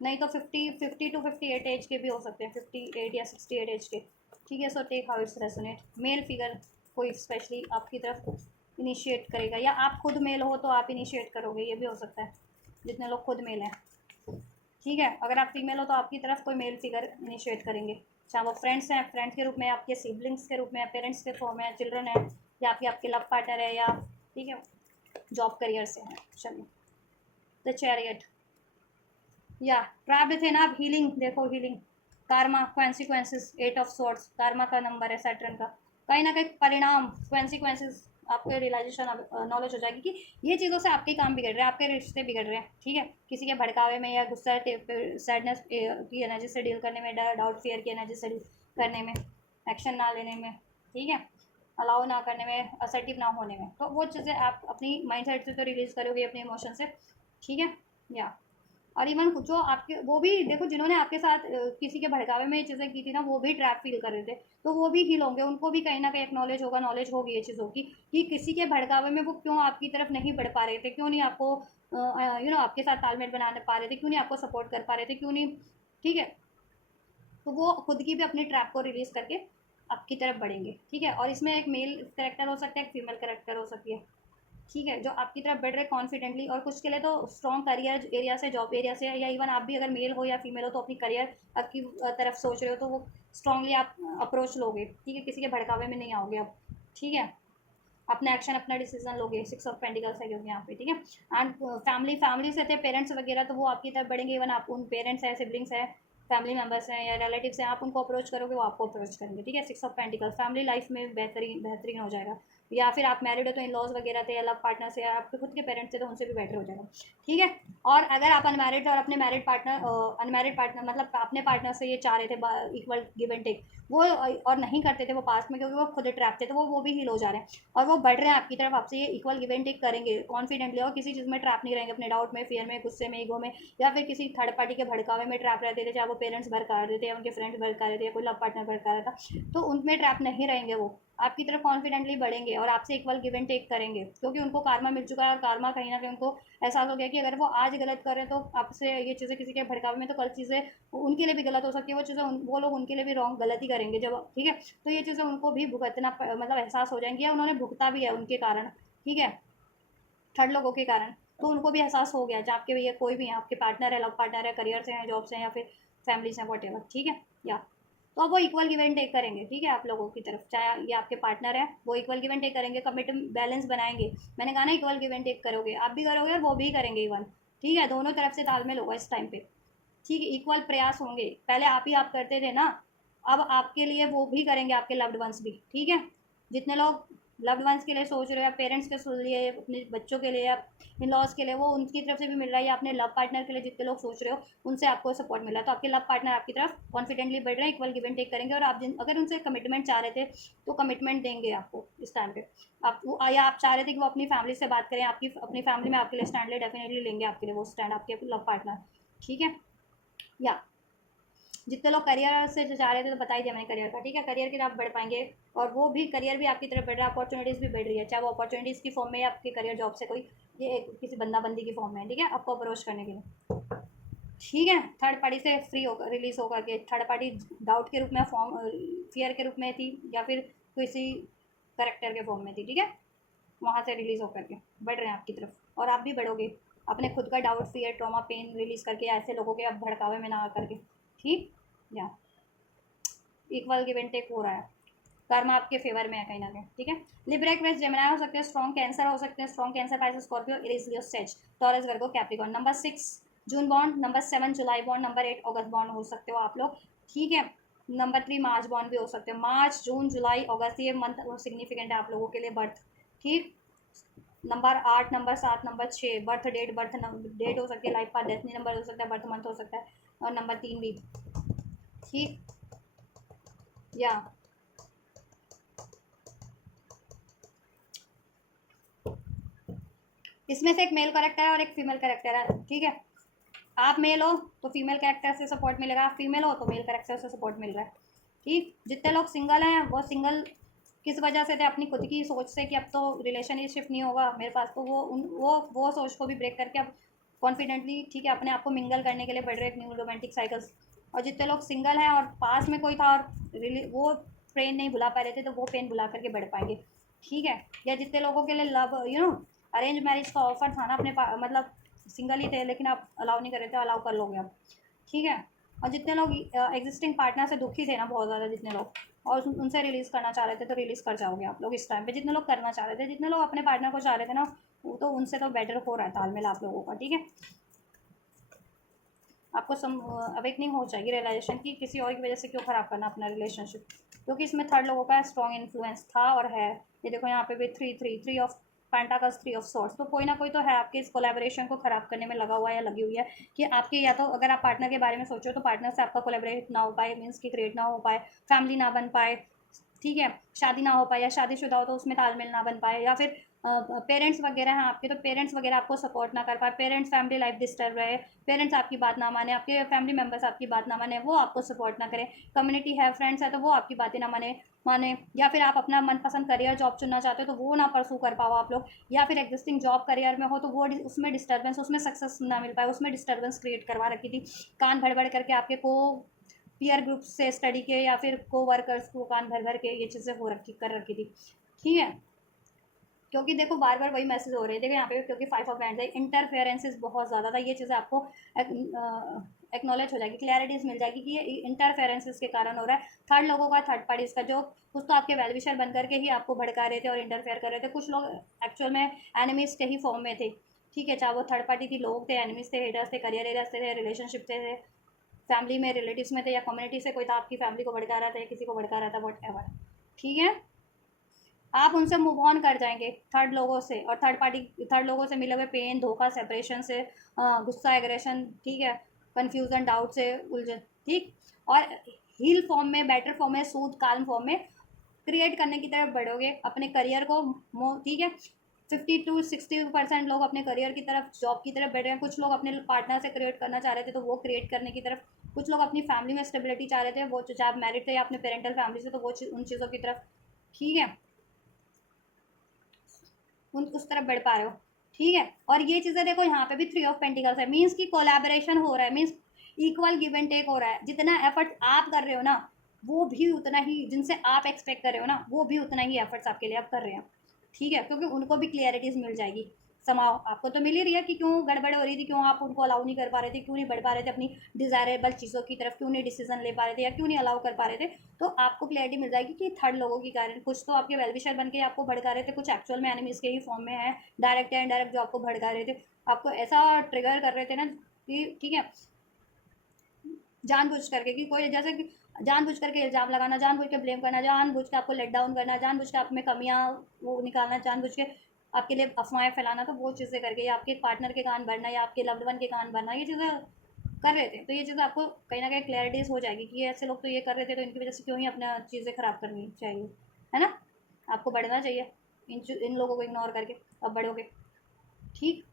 नहीं तो 50 to 58 एज के भी हो सकते हैं, 58 या 68 एज के, ठीक है। So take how it's resonate. Male figure कोई स्पेशली आपकी तरफ इनिशिएट करेगा, या आप खुद मेल हो तो आप इनिशिएट करोगे, ये भी हो सकता है, जितने लोग खुद मेल हैं, ठीक है। अगर आप फीमेल हो तो आपकी तरफ कोई मेल फिगर इनिशिएट करेंगे, चाहे वो फ्रेंड्स हैं, फ्रेंड्स के रूप में, आपके सिबलिंग्स के रूप में, पेरेंट्स के फॉर्म में, चिल्ड्रन है, या आपके लव पार्टनर है, या ठीक है जॉब करियर से है। चलिए, द चैरियट, या ट्रैप्ड थे ना आप, हीलिंग देखो, healing, Karma, consequences, 8 of swords, Karma का नंबर है सैटर्न का, कहीं ना कहीं परिणाम, कॉन्सिक्वेंसेस, आपको रियलाइजेशन नॉलेज हो जाएगी कि ये चीज़ों से आपके काम बिगड़ रहे हैं, आपके रिश्ते बिगड़ रहे हैं, ठीक है। किसी के भड़कावे में, या गुस्सा, सैडनेस की एनर्जी से डील करने में, डाउट फियर की एनर्जी से डील करने में, एक्शन ना लेने में, ठीक है, अलाउ ना करने में, असर्टिव ना होने में, तो वो चीज़ें आप अपनी माइंड सेट से तो रिलीज करोगे अपने इमोशन से, ठीक है। या और इवन जो आपके, वो भी देखो जिन्होंने आपके साथ किसी के भड़कावे में ये चीज़ें की थी ना, वो भी ट्रैप फील कर रहे थे, तो वो भी हील होंगे, उनको भी कहीं ना कहीं एक्नॉलेज होगा, नॉलेज होगी ये चीज़ों की, कि किसी के भड़कावे में वो क्यों आपकी तरफ नहीं बढ़ पा रहे थे, क्यों नहीं आपको आपके साथ तालमेल बनाने पा रहे थे, क्यों नहीं आपको सपोर्ट कर पा रहे थे, क्यों नहीं, ठीक है। तो वो खुद की भी अपनी ट्रैप को रिलीज करके आपकी तरफ बढ़ेंगे, ठीक है। और इसमें एक मेल करेक्टर हो सकता है, एक फीमेल करेक्टर हो सकती है, ठीक है, जो आपकी तरफ बढ़ रहे कॉन्फिडेंटली, और कुछ के लिए तो स्ट्रॉन्ग करियर एरिया से, जॉब एरिया से, या इवन आप भी अगर मेल हो या फीमेल हो तो अपनी करियर आपकी तरफ सोच रहे हो, तो वो स्ट्रांगली आप अप्रोच लोगे, ठीक है, किसी के भड़कावे में नहीं आओगे अब, ठीक है। अपना एक्शन, अपना डिसीजन लोगे, 6 ऑफ पेंटिकल्स है क्योंकि यहाँ पे, ठीक है। एंड फैमिली से थे पेरेंट्स वगैरह, तो वो आपकी तरफ बढ़ेंगे, इवन आप उन पेरेंट्स हैं, सिबलिंग्स हैं, फैमिली मेम्बर्स हैं, या रिलेटिव्स हैं, आप उनको अप्रोच करोगे, वो आपको अप्रोच करेंगे, ठीक है। 6 ऑफ पेंटिकल्स, फैमिली लाइफ में बेहतरीन बेहतरीन हो जाएगा, या फिर आप मैरिड हो तो इन लॉज वगैरह थे, या लव पार्टनर से, या आपके खुद के पेरेंट्स थे तो उनसे भी बेटर हो जाएगा, ठीक है। और अगर आप अनमैरिड और अपने अनमैरिड पार्टनर मतलब अपने पार्टनर से ये चाह रहे थे इक्वल गिव एंड टेक, वो और नहीं करते थे वो पास्ट में, क्योंकि वो खुद ट्रैप थे, तो वो भी हील हो जा रहे हैं, और वो बढ़ रहे हैं आपकी तरफ, आपसे ये इक्वल गिव एंड टेक करेंगे कॉन्फिडेंटली, और किसी चीज़ में ट्रैप नहीं रहेंगे, अपने डाउट में, फियर में, गुस्से में, ईगो में, या फिर किसी थर्ड पार्टी के भड़कावे में ट्रैप रहते थे, चाहे वो पेरेंट्स भड़का रहे थे, या उनके फ्रेंड्स भड़का रहे थे, या कोई लव पार्टनर भड़का रहा था, तो उनमें ट्रैप नहीं रहेंगे, वो आपकी तरफ कॉन्फिडेंटली बढ़ेंगे और आपसे इक्वल गिव एंड टेक करेंगे, क्योंकि उनको कारमा मिल चुका है, और कारमा कहीं ना कहीं उनको एहसास हो गया कि अगर वो आज गलत कर रहे हैं तो आपसे ये चीज़ें किसी के भड़कावे में, तो कल चीज़ें उनके लिए भी गलत हो सकती है, वो चीज़ें वो लोग उनके लिए भी रॉन्ग गलती करेंगे जब, ठीक है। तो ये चीज़ें उनको भी भुगतना मतलब एहसास हो जाएंगी, या उन्होंने भुगता भी है उनके कारण, ठीक है, थर्ड लोगों के कारण, तो उनको भी एहसास हो गया, जब आपके भैया कोई भी है, आपके पार्टनर है, लव पार्टनर है, करियर से हैं, जॉब से हैं, या फिर फैमिली से, वॉट एवर, ठीक है। या तो अब वो इक्वल गिव एंड टेक करेंगे, ठीक है, आप लोगों की तरफ, चाहे ये आपके पार्टनर है, वो इक्वल गिव एंड टेक करेंगे, कमिट बैलेंस बनाएंगे, मैंने कहा ना इक्वल गिव एंड टेक करोगे, आप भी करोगे और वो भी करेंगे इवन, ठीक है, दोनों तरफ से तालमेल होगा इस टाइम पे, ठीक है, इक्वल प्रयास होंगे, पहले आप ही आप करते थे ना, अब आपके लिए वो भी करेंगे, आपके लव्ड वंस भी, ठीक है। जितने लोग लव्ड वंस के लिए सोच रहे हो, या पेरेंट्स के लिए, अपने बच्चों के लिए, या इन लॉज के लिए, वो उनकी तरफ से भी मिल रहा है, या अपने लव पार्टनर के लिए जितने लोग सोच रहे हो उनसे आपको सपोर्ट मिला है, तो आपके लव पार्टनर आपकी तरफ कॉन्फिडेंटली बढ़ रहे हैं, इक्वल गिव एंड टेक करेंगे, और आप अगर उनसे कमिटमेंट चाह रहे थे तो कमिटमेंट देंगे आपको इस टाइम पे, आप या आप चाह रहे थे कि वो अपनी फैमिली से बात करें, आपकी अपनी फैमिली में आपके लिए स्टैंड ले, डेफिनेटली लेंगे आपके लिए वो स्टैंड, आपके लव पार्टनर, ठीक है। या जितने लोग करियर से जा रहे थे, तो बता ही दिया मैंने करियर का, ठीक है, करियर की तरफ बढ़ पाएंगे, और वो भी करियर भी आपकी तरफ बढ़ रहा है, अपॉर्चुनिटीज़ भी बढ़ रही है, चाहे वो अपॉर्चुनिटीज़ की फॉर्म में, या आपके करियर जॉब से कोई ये किसी बंदा बंदी की फॉर्म में, ठीक है, आपको अप्रोच करने के लिए, ठीक है। थर्ड पार्टी से फ्री होकर रिलीज होकर के, थर्ड पार्टी डाउट के रूप में, फॉर्म फियर के रूप में थी, या फिर किसी करेक्टर के फॉर्म में थी, ठीक है, वहाँ से रिलीज होकर के बढ़ रहे हैं आपकी तरफ, और आप भी बढ़ोगे अपने खुद का doubt, fear, trauma, pain release करके, ऐसे लोगों के अब भड़कावे में ना आ करके, ठीक। या इक्वल गिव एंड टेक हो रहा है, कर्म आपके फेवर में है कहीं ना कहीं, ठीक है। लिब्रा एक्वेरियस जेमिनी हो सकते हैं, स्ट्रॉन्ग कैंसर हो सकते हैं, strong Cancer, Pisces, Scorpio, Aries, Leo, सेज, Taurus, Virgo, Capricorn. Number 6 June बॉन्ड, नंबर 7 जुलाई बॉन्ड, नंबर 8 अगस्त बॉन्ड हो सकते हो आप लोग, ठीक है। नंबर 3 मार्च बॉन्ड भी हो सकते हैं, मार्च, जून, जुलाई, अगस्त, ये मंथ सिग्निफिकेंट है आप लोगों के लिए, बर्थ, ठीक। Number 8, number 7, number 6 birth date, date हो सकती है, लाइफ का डेस्टिनी नंबर हो सकता है, बर्थ मंथ हो सकता है, और नंबर 3 भी, ठीक। या इसमें से एक मेल कैरेक्टर है और एक फीमेल कैरेक्टर है, ठीक है। आप मेल हो तो फीमेल कैरेक्टर से सपोर्ट मिलेगा, आप फीमेल हो तो मेल कैरेक्टर से सपोर्ट मिल रहा है, ठीक। जितने लोग सिंगल हैं वो सिंगल किस वजह से थे, अपनी खुद की सोच से कि अब तो रिलेशनशिप नहीं होगा मेरे पास, तो वो सोच को भी ब्रेक करके अब कॉन्फिडेंटली, ठीक है, अपने आप को मिंगल करने के लिए बढ़ रहे एक न्यू रोमांटिक साइकिल्स। और जितने लोग सिंगल हैं और पास में कोई था और वो पेन नहीं भुला पा रहे थे, तो वो पेन भुला करके बढ़ पाएंगे, ठीक है। या जितने लोगों के लिए लव अरेंज मैरिज का ऑफर था ना, अपने मतलब सिंगल ही थे लेकिन आप अलाउ नहीं कर रहे थे, अलाउ कर लोगे अब, ठीक है। और जितने लोग एग्जिस्टिंग पार्टनर से दुखी थे ना बहुत ज़्यादा, जितने लोग और उनसे रिलीज़ करना चाह रहे थे, तो रिलीज़ कर जाओगे आप लोग इस टाइम पे। जितने लोग करना चाह रहे थे, जितने लोग अपने पार्टनर को चाह रहे थे ना, वो तो उनसे तो बेटर हो रहा है तालमेल आप लोगों का, ठीक है। आपको अवेकनिंग हो जाएगी रियलाइजेशन की किसी और की वजह से क्यों ख़राब करना अपना रिलेशनशिप, क्योंकि इसमें थर्ड लोगों का स्ट्रॉन्ग इन्फ्लुएंस था और है। ये देखो यहाँ पे भी three of pentacles, three of swords, तो कोई ना कोई तो है आपके इस कोलैबोरेशन को ख़राब करने में लगा हुआ है या लगी हुई है, कि आपके या तो अगर आप पार्टनर के बारे में सोचो तो पार्टनर से आपका कोलैबोरेट ना हो पाए, मीन्स की क्रिएट ना हो पाए, फैमिली ना बन पाए, ठीक है, शादी ना हो पाए, या शादीशुदा हो तो उसमें तालमेल ना बन पाए, या फिर पेरेंट्स वगैरह हैं आपके, तो पेरेंट्स वगैरह आपको सपोर्ट ना कर पाए, पेरेंट्स फैमिली लाइफ डिस्टर्ब रहे, पेरेंट्स आपकी बात ना माने, आपके फैमिली मेम्बर्स आपकी बात ना माने, वो आपको सपोर्ट ना करें, कम्युनिटी है, फ्रेंड्स है, तो वो आपकी बातें ना माने, या फिर आप अपना मनपसंद करियर जॉब चुनना चाहते हो तो वो ना परसू कर पाओ आप लोग, या फिर एग्जिस्टिंग जॉब करियर में हो तो वो उसमें डिस्टर्बेंस, उसमें सक्सेस ना मिल पाए, उसमें डिस्टर्बेंस क्रिएट करवा रखी थी, कान भर भर करके आपके को पीयर ग्रुप से स्टडी के या फिर को वर्कर्स को कान भर भर के ये चीज़ें हो रखी कर रखी थी, ठीक है। क्योंकि देखो बार बार वही मैसेज हो रहे थे यहाँ पे, क्योंकि फाइव ऑफ बैंड है, इंटरफेरेंसेस बहुत ज़्यादा था, ये चीज़ें आपको एक्नॉलेज हो जाएगी, क्लैरिटीज मिल जाएगी कि ये इंटरफेरेंसेस के कारण हो रहा है, थर्ड लोगों का, थर्ड पार्टीज का, जो कुछ तो आपके वेलविशर बन करके ही आपको भड़का रहे थे और इंटरफेयर कर रहे थे, कुछ लोग एक्चुअल में एनिमीज के ही फॉर्म में थे, ठीक है, चाहे वो थर्ड पार्टी थी, लोग थे, एनिमीज थे, हेटर्स थे, करियर एरियाज थे, रिलेशनशिप थे, फैमिली में रिलेटिव्स में थे, या कम्युनिटी से कोई था आपकी फैमिली को भड़का रहा था या किसी को भड़का रहा था, वट एवर, ठीक है। आप उनसे मूव ऑन कर जाएंगे थर्ड लोगों से, और थर्ड लोगों से मिले हुए पेन, धोखा, सेपरेशन से, गुस्सा, एग्रेशन, ठीक है, कन्फ्यूजन, डाउट से उलझन, ठीक। और हील फॉर्म में, बेटर फॉर्म में, सूद काल्म फॉर्म में क्रिएट करने की तरफ बढ़ोगे अपने करियर को, ठीक है। 50 to 60% लोग अपने करियर की तरफ, जॉब की तरफ बढ़ रहे हैं, कुछ लोग अपने पार्टनर से क्रिएट करना चाह रहे थे तो वो क्रिएट करने की तरफ, कुछ लोग अपनी फैमिली में स्टेबिलिटी चाह रहे थे, वो चाहे आप मैरिड थे या अपने पेरेंटल फैमिली से, तो वो उन चीज़ों की तरफ, ठीक है, उन उस तरफ बढ़ पा रहे हो, ठीक है। और ये चीज़ें देखो यहाँ पे भी थ्री ऑफ पेंटिकल्स है, मीन्स की कोलैबोरेशन हो रहा है, means equal give and take हो रहा है, जितना एफर्ट आप कर रहे हो ना, वो भी उतना ही, जिनसे आप एक्सपेक्ट कर रहे हो ना, वो भी उतना ही एफर्ट्स आपके लिए आप कर रहे हैं, ठीक है, क्योंकि उनको भी क्लियरिटीज मिल जाएगी, समाओ आपको तो मिल ही रही है कि क्यों गड़बड़ हो रही थी, क्यों आप उनको अलाउ नहीं कर पा रहे थे, क्यों नहीं बढ़ पा रहे थे अपनी डिज़ायरेबल चीज़ों की तरफ, क्यों नहीं डिसीजन ले पा रहे थे या क्यों नहीं अलाउ कर पा रहे थे, तो आपको क्लियरिटी मिल जाएगी कि थर्ड लोगों के कारण, कुछ तो आपके वेलविशर बन के आपको भड़का रहे थे, कुछ एक्चुअल में एनिमीज के ही फॉर्म में है, डायरेक्ट या इनडायरेक्ट, जो आपको भड़का रहे थे, आपको ऐसा ट्रिगर कर रहे थे ना कि, ठीक है, जानबूझ करके, कि कोई जैसे कि जानबूझ करके इल्ज़ाम लगाना, जानबूझ के ब्लेम करना, जानबूझ के आपको लेट डाउन करना, जानबूझ के आप में कमियाँ वो निकालना, जानबूझ के आपके लिए अफवाहें फैलाना, तो वो चीज़ें करके, या आपके पार्टनर के कान भरना, या आपके लव्ड वन के कान भरना, ये चीज़ें कर रहे थे, तो ये चीज़ें आपको कहीं ना कहीं क्लैरिटीज हो जाएगी कि ऐसे लोग तो ये कर रहे थे, तो इनकी वजह से क्यों ही अपना चीज़ें ख़राब करनी चाहिए, है ना। आपको बढ़ना चाहिए इन लोगों को इग्नोर करके, अब बढ़ोगे, ठीक।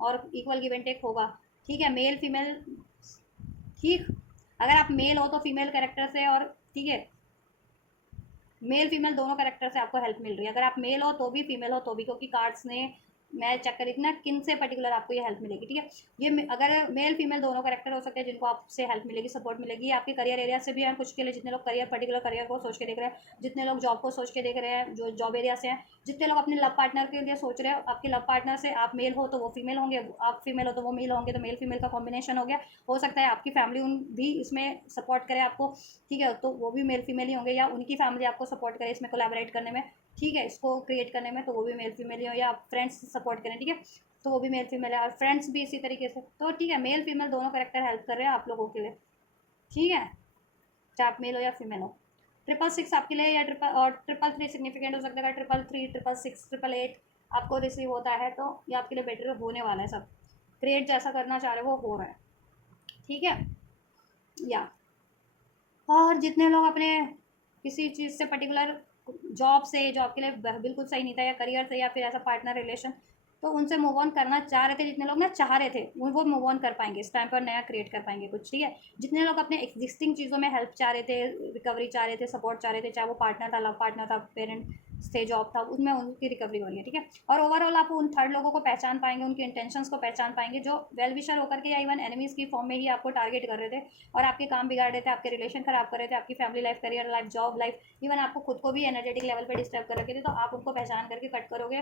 और इक्वल गिव एंड टेक होगा, ठीक है, मेल फीमेल, ठीक। अगर आप मेल हो तो फीमेल कैरेक्टर से, और ठीक है, मेल फीमेल दोनों कैरेक्टर से आपको हेल्प मिल रही है, अगर आप मेल हो तो भी, फीमेल हो तो भी, क्योंकि कार्ड्स ने, मैं चेक करी थी ना किन से पर्टिकुलर आपको ये हेल्प मिलेगी, ठीक है। ये अगर मेल फीमेल दोनों कैरेक्टर हो सकते हैं जिनको आपसे हेल्प मिलेगी, सपोर्ट मिलेगी, आपके करियर एरिया से भी है कुछ के लिए, जितने लोग करियर, पर्टिकुलर करियर को सोच के देख रहे हैं, जितने लोग जॉब को सोच के देख रहे हैं, जो जॉब एरिया से हैं, जितने लोग अपने लव पार्टनर के लिए सोच रहे हो, आपके लव पार्टनर से आप मेल हो तो वो फीमेल होंगे, आप फीमेल हो तो वो मेल होंगे, तो मेल फीमेल का कॉम्बिनेशन हो गया, हो सकता है आपकी फैमिली उन भी इसमें सपोर्ट करे आपको, ठीक है, तो वो भी मेल फीमेल ही होंगे, या उनकी फैमिली आपको सपोर्ट करे इसमें कोलैबोरेट करने में, ठीक है, इसको क्रिएट करने में, तो वो भी मेल फीमेल ही हो, या फ्रेंड्स सपोर्ट करें, ठीक है, तो वो भी मेल फीमेल है, और फ्रेंड्स भी इसी तरीके से, तो ठीक है, मेल फीमेल दोनों करेक्टर हेल्प कर रहे हैं आप लोगों के लिए, ठीक है, चाहे आप मेल हो या फीमेल हो। 666 आपके लिए, या ट्रिपल थ्री सिग्निफिकेंट हो सकता है, 333, 666, 888 आपको रिसीव होता है, तो ये आपके लिए बेटर होने वाला है, सब क्रिएट जैसा करना चाह रहे हो वो हो रहा है, ठीक है। या और जितने लोग अपने किसी चीज़ से पर्टिकुलर, जॉब से, जॉब के लिए बिल्कुल सही नहीं था, या करियर से, या फिर ऐसा पार्टनर रिलेशन, तो उनसे मूव ऑन करना चाह रहे थे, जितने लोग ना चाह रहे थे वो मूव ऑन कर पाएंगे, इस टाइम पर नया क्रिएट कर पाएंगे कुछ, ठीक है। जितने लोग अपने एग्जिस्टिंग चीज़ों में हेल्प चाह रहे थे, रिकवरी चाह रहे थे, सपोर्ट चाह रहे थे, चाहे वो पार्टनर था, लव पार्टनर था, पेरेंट से, जॉब था, उसमें उनकी रिकवरी हो रही है, ठीक है। और ओवरऑल आप उन थर्ड लोगों को पहचान पाएंगे, उनके इंटेंशंस को पहचान पाएंगे, जो वेल विशर होकर के या इवन एनिमीज की फॉर्म में ही आपको टारगेट कर रहे थे और आपके काम बिगाड़ रहे थे, आपके रिलेशन खराब कर रहे थे, आपकी family life, career life, job life, even आपको खुद को भी एनर्जेटिक लेवल पर डिस्टर्ब कर रखे थे। तो आप उनको पहचान करके कट करोगे,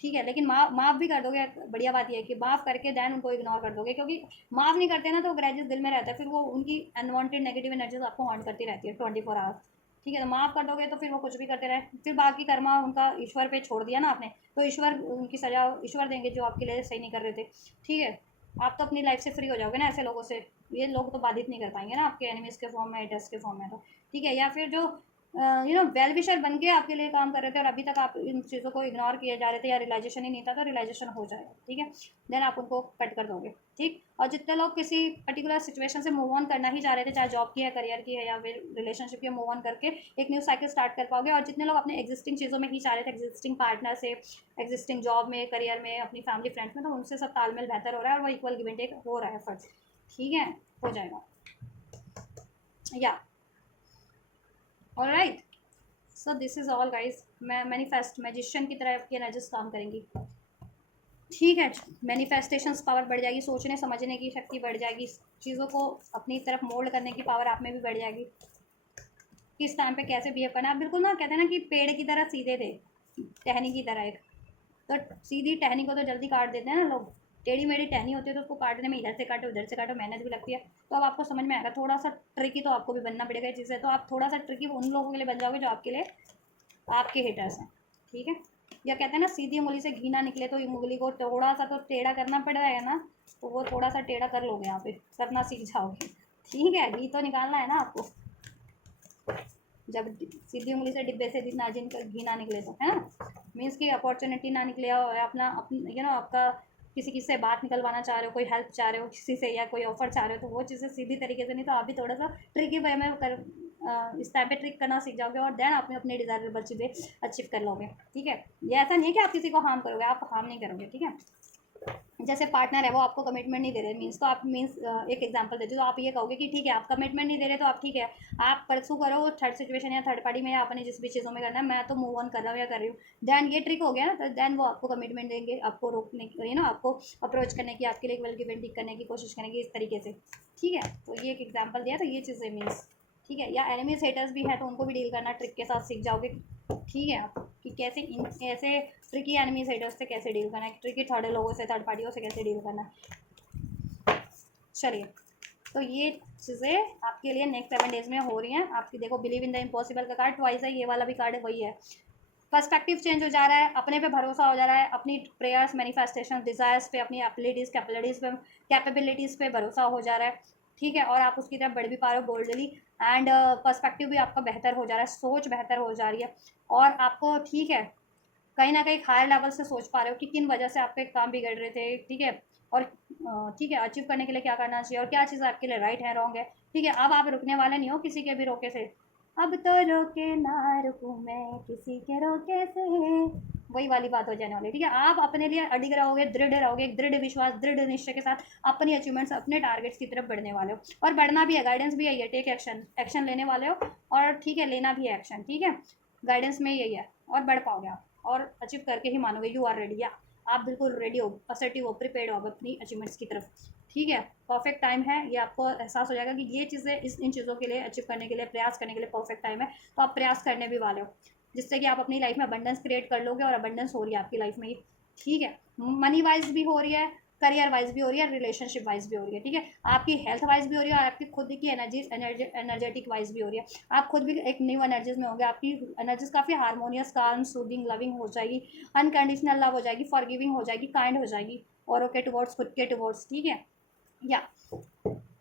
ठीक है। लेकिन माफ़ भी कर दोगे, बढ़िया बात यह है कि माफ़ करके दैन उनको इग्नोर कर दोगे, क्योंकि माफ़ नहीं करते ना तो ग्रजेस दिल में रहता है, फिर वो उनकी अनवांटेड नेगेटिव एनर्जीज आपको हॉन्ट करती रहती है 24 आवर्स, ठीक है। तो माफ़ कर दोगे तो फिर वो कुछ भी करते रहे, फिर बाकी कर्मा उनका ईश्वर पे छोड़ दिया ना आपने, तो ईश्वर उनकी सजा ईश्वर देंगे जो आपके लिए सही नहीं कर रहे थे, ठीक है। आप तो अपनी लाइफ से फ्री हो जाओगे ना ऐसे लोगों से, ये लोग तो बाधित नहीं कर पाएंगे ना आपके एनिमीज के फॉर्म में, हेटर्स के फॉर्म में, तो ठीक है। या फिर जो वेल विशर बन के आपके लिए काम कर रहे थे और अभी तक आप इन चीज़ों को इग्नोर किए जा रहे थे या रियलाइजेशन ही नहीं था, तो रियलाइजेशन हो जाएगा, ठीक है। देन आप उनको कट कर दोगे, ठीक। और जितने लोग किसी पर्टिकुलर सिचुएशन से मूव ऑन करना ही चाह रहे थे, चाहे जॉब की है, करियर की है, या फिर रिलेशनशिप की, मूव ऑन करके एक न्यू साइकिल स्टार्ट कर पाओगे। और जितने लोग अपने एग्जिस्टिंग चीज़ों में ही चाह रहे थे, एग्जिस्टिंग पार्टनर से, एग्जिस्टिंग जॉब में, करियर में, अपनी फैमिली फ्रेंड्स में, तो उनसे सब तालमेल बेहतर हो रहा है और वो इक्वल गिव एंड टेक हो रहा है फर्स्ट, ठीक है, हो जाएगा, या alright. So this is all guys. मैं मैनिफेस्ट मैजिशियन की तरह आपकी एनर्जीज काम करेंगी, ठीक है। मैनिफेस्टेशंस पावर बढ़ जाएगी, सोचने समझने की शक्ति बढ़ जाएगी, चीज़ों को अपनी तरफ मोल्ड करने की पावर आप में भी बढ़ जाएगी, किस टाइम पे कैसे बिहेव करना है। आप बिल्कुल ना, कहते हैं ना कि पेड़ की तरह सीधे थे, टहनी की तरह एक, तो सीधी टहनी को तो जल्दी काट देते हैं ना लोग, टेढ़ी मेढ़ी टहनी होती है तो उसको काटने में इधर से काटो उधर से काटो, मेहनत भी लगती है। तो अब आपको समझ में आएगा, थोड़ा सा ट्रिकी तो आपको भी बनना पड़ेगा ये चीज़ें, तो आप थोड़ा सा ट्रिकी उन लोगों के लिए बन जाओगे जो आपके लिए आपके हेटर्स हैं, ठीक है। या कहते हैं ना, सीधी उंगली से घी ना निकले, तो उंगली को थोड़ा सा तो टेढ़ा करना पड़ेगा ना, तो वो थोड़ा सा टेढ़ा कर लोगे, यहाँ पे करना सीख जाओगे, ठीक है। घी तो निकालना है ना आपको, जब सीधी उंगली से डिब्बे से ना जिनका घी ना निकले, तो है ना, मीन्स की अपॉर्चुनिटी ना निकले, और अपना आपका किसी से बात निकलवाना चाह रहे हो, कोई हेल्प चाह रहे हो किसी से, या कोई ऑफर चाह रहे हो, तो वो चीज़ें सीधी तरीके से नहीं, तो आप भी थोड़ा सा ट्रिकी वे में कर इस टाइप पे ट्रिक करना सीख जाओगे, और देन आप अपने डिजायरेबल चीज़ें अचीव कर लोगे, ठीक है। ये ऐसा नहीं है कि आप किसी को हार्म करोगे, आप हार्म नहीं करोगे, ठीक है। जैसे पार्टनर है वो आपको कमिटमेंट नहीं दे रहे, मीन्स तो आप मीन्स एक एग्जांपल देते हो, तो आप ये कहोगे कि ठीक है आप कमिटमेंट नहीं दे रहे, तो आप ठीक है आप परसू करो थर्ड सिचुएशन या थर्ड पार्टी में, या अपने जिस भी चीज़ों में करना है, मैं तो मूव ऑन कर रहा हूँ या कर रही हूँ, दैन ये ट्रिक हो गया ना, तो दैन वो आपको कमिटमेंट देंगे, आपको रोकने की, आपको अप्रोच करने की, आपके लिए वेल गिव एंड टेक करने की कोशिश करेंगे इस तरीके से, ठीक है। तो ये एक एग्जाम्पल दिया, तो ये चीज़ें मीन्स, ठीक है। या एनिमीज हेटर्स भी है तो उनको भी डील करना ट्रिक के साथ सीख जाओगे, ठीक है। आप कि कैसे इन ऐसे ट्रिकी एनिमीज हेटर्स से कैसे डील करना है, ट्रिकी थर्ड लोगों से, थर्ड पार्टियों से कैसे डील करना है। चलिए, तो ये चीज़ें आपके लिए नेक्स्ट 7 डेज में हो रही हैं। आपकी देखो, बिलीव इन द इम्पॉसिबल का कार्ड ट्वाइस है, ये वाला भी कार्ड है वही है। पर्सपेक्टिव चेंज हो जा रहा है, अपने पे भरोसा हो जा रहा है, अपनी प्रेयर्स, मैनिफेस्टेशन, डिज़ायर्स पे, अपनी एबिलिटीज़ कैपेबिलिटीज़ पे भरोसा हो जा रहा है, ठीक है। और आप उसकी तरफ बढ़ भी पा रहे हो बोल्डली, एंड पर्सपेक्टिव भी आपका बेहतर हो जा रहा है, सोच बेहतर हो जा रही है, और आपको, ठीक है, कहीं ना कहीं हायर लेवल से सोच पा रहे हो कि किन वजह से आपके काम बिगड़ रहे थे, ठीक है। और ठीक है, अचीव करने के लिए क्या करना चाहिए और क्या चीज़ आपके लिए राइट है, रॉन्ग है, ठीक है। अब आप रुकने वाले नहीं हो किसी के भी रोके से, अब तो रोके ना रुकूं मैं किसी के रोके से, वही वाली बात हो जाने वाली, ठीक है। आप अपने लिए अडिग रहोगे, दृढ़ रहोगे, एक दृढ़ विश्वास, दृढ़ निश्चय के साथ अपनी अचीवमेंट्स, अपने टारगेट्स की तरफ बढ़ने वाले हो, और बढ़ना भी है, गाइडेंस भी है ये, टेक एक्शन, एक्शन लेने वाले हो, और ठीक है, लेना भी है एक्शन, ठीक है। गाइडेंस में यही है, और बढ़ पाओगे आप, और अचीव करके ही मानोगे, यू आर रेडी, या आप बिल्कुल रेडी हो, असर्टिव हो, प्रिपेयर्ड हो अपनी अचीवमेंट्स की तरफ, ठीक है। परफेक्ट टाइम है, ये आपको एहसास हो जाएगा कि ये चीज़ें इन चीज़ों के लिए अचीव करने के लिए, प्रयास करने के लिए परफेक्ट टाइम है, तो आप प्रयास करने भी वाले हो, जिससे कि आप अपनी लाइफ में अबंडेंस क्रिएट कर लोगे, और अबंडेंस हो रही है आपकी लाइफ में ही, ठीक है। मनी वाइज भी हो रही है, करियर वाइज भी हो रही है, रिलेशनशिप वाइज भी हो रही है, ठीक है। आपकी हेल्थ वाइज भी हो रही है, और आपकी खुद की एनर्जेटिक वाइज भी हो रही है, आप खुद भी एक न्यू एनर्जीज में होंगे, आपकी एनर्जीज काफ़ी हारमोनियस, काम, सूदिंग, लविंग हो जाएगी, अनकंडीशनल लव हो जाएगी, फॉरगिविंग हो जाएगी, काइंड हो जाएगी, और ओके टुवर्ड्स, खुद के टुवर्ड्स, ठीक है। या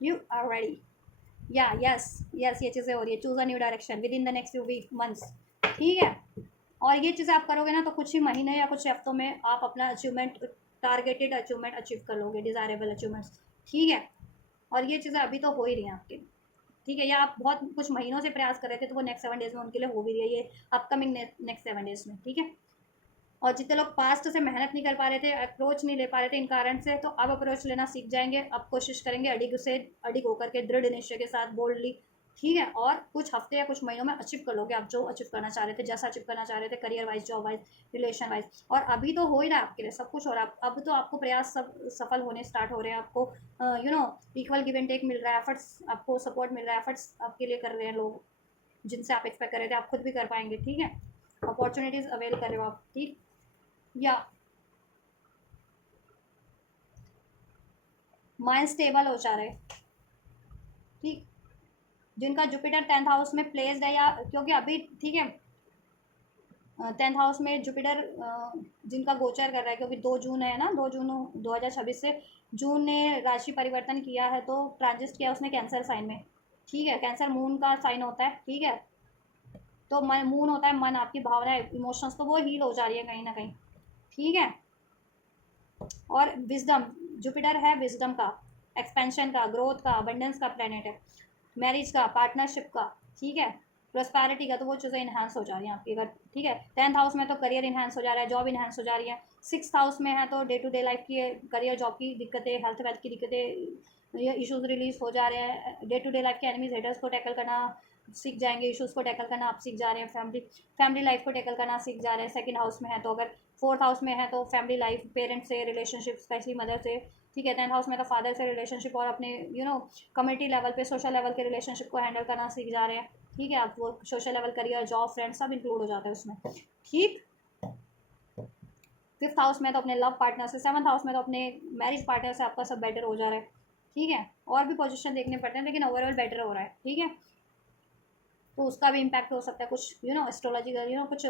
यू आर रेडी, या यस यस, ये चीज़ें हो रही है, choose a new direction within the next few week months, ठीक है। और ये चीज़ें आप करोगे ना, तो कुछ ही महीने या कुछ हफ्तों में आप अपना अचीवमेंट, टारगेटेड अचीवमेंट अचीव कर लोगे, डिज़ायरेबल अचीवमेंट्स, ठीक है। और ये चीज़ें अभी तो हो ही रही हैं आपके, ठीक है। या आप बहुत कुछ महीनों से प्रयास कर रहे थे, तो वो नेक्स्ट 7 डेज में उनके लिए हो भी रही है, ये अपकमिंग नेक्स्ट 7 डेज में, ठीक है। और जितने लोग पास्ट से मेहनत नहीं कर पा रहे थे, अप्रोच नहीं ले पा रहे थे इन कारण से, तो अब अप्रोच लेना सीख जाएंगे। अब कोशिश करेंगे अडिग होकर के, दृढ़ निश्चय के साथ, बोल्डली, ठीक है। और कुछ हफ्ते या कुछ महीनों में अचीव कर लोगे आप जो अचीव करना चाह रहे थे, जैसा अचीव करना चाह रहे थे, career wise, job wise, relation wise. और अभी तो हो ही रहा है आपके लिए सब कुछ हो रहा है। अब तो आपको प्रयास सब सफल होने स्टार्ट हो रहे हैं। आपको इक्वल गिव एंड टेक मिल रहा है, एफर्ट्स आपको सपोर्ट मिल रहा है, एफर्ट्स आपके लिए कर रहे हैं लोग जिनसे आप एक्सपेक्ट कर रहे थे, आप खुद भी कर पाएंगे, ठीक है। अपॉर्चुनिटीज अवेल कर रहे हो आप, ठीक। या माइंड स्टेबल हो जा रहे, ठीक। जिनका जुपिटर 10th हाउस में प्लेस्ड है, या क्योंकि अभी, ठीक है, 10th हाउस में जुपिटर जिनका गोचर कर रहा है, क्योंकि 2 जून है ना, 2 जून 2026 से जून ने राशि परिवर्तन किया है, तो ट्रांजिट किया उसने कैंसर साइन में, ठीक है। कैंसर मून का साइन होता है, ठीक है। तो मन, मून होता है मन, आपकी भावनाएं, इमोशंस, तो वो हील हो जा रही है कहीं ना कहीं, ठीक है। और विजडम, जुपिटर है विजडम का, एक्सपेंशन का, ग्रोथ का, अबंडेंस का प्लेनेट है, मैरिज का, पार्टनरशिप का, ठीक है, प्रोस्पैरिटी का। तो वो चीज़ें इन्हांस हो जा रही हैं आपकी, अगर, ठीक है। 10th हाउस में तो करियर इन्हांस हो जा रहा है, जॉब इन्हांस हो जा रही है। 6th हाउस में है तो डे टू डे लाइफ की, करियर, जॉब की दिक्कतें, हेल्थ वेल्थ की दिक्कतें, ये इश्यूज रिलीज हो जा रहे हैं। डे टू डे लाइफ के एनिमीज, हेटर्स को टैकल करना सीख जाएंगे, इश्यूज को टैकल करना आप सीख जा रहे हैं, फैमिली लाइफ को टैकल करना सीख जा रहे हैं। 2nd हाउस में है तो, अगर 4th हाउस में है तो फैमिली लाइफ, पेरेंट्स से रिलेशनशिप, स्पेशली मदर से, ठीक है। 10th हाउस में तो फादर से रिलेशनशिप, और अपने कम्युनिटी लेवल पे, सोशल लेवल के रिलेशनशिप को हैंडल करना सीख जा रहे हैं, ठीक है। आप वो social level, career, job, friends सब इंक्लूड हो जाते हैं उसमें, ठीक। 5th हाउस में तो अपने लव पार्टनर से, 7th हाउस में तो अपने मैरिज पार्टनर से आपका सब बेटर हो जा रहा है, ठीक है। और भी पोजिशन देखने पड़ते हैं, लेकिन ओवरऑल बेटर हो रहा है, ठीक है। तो उसका भी इम्पैक्ट हो सकता है कुछ, एस्ट्रोलॉजी का, कुछ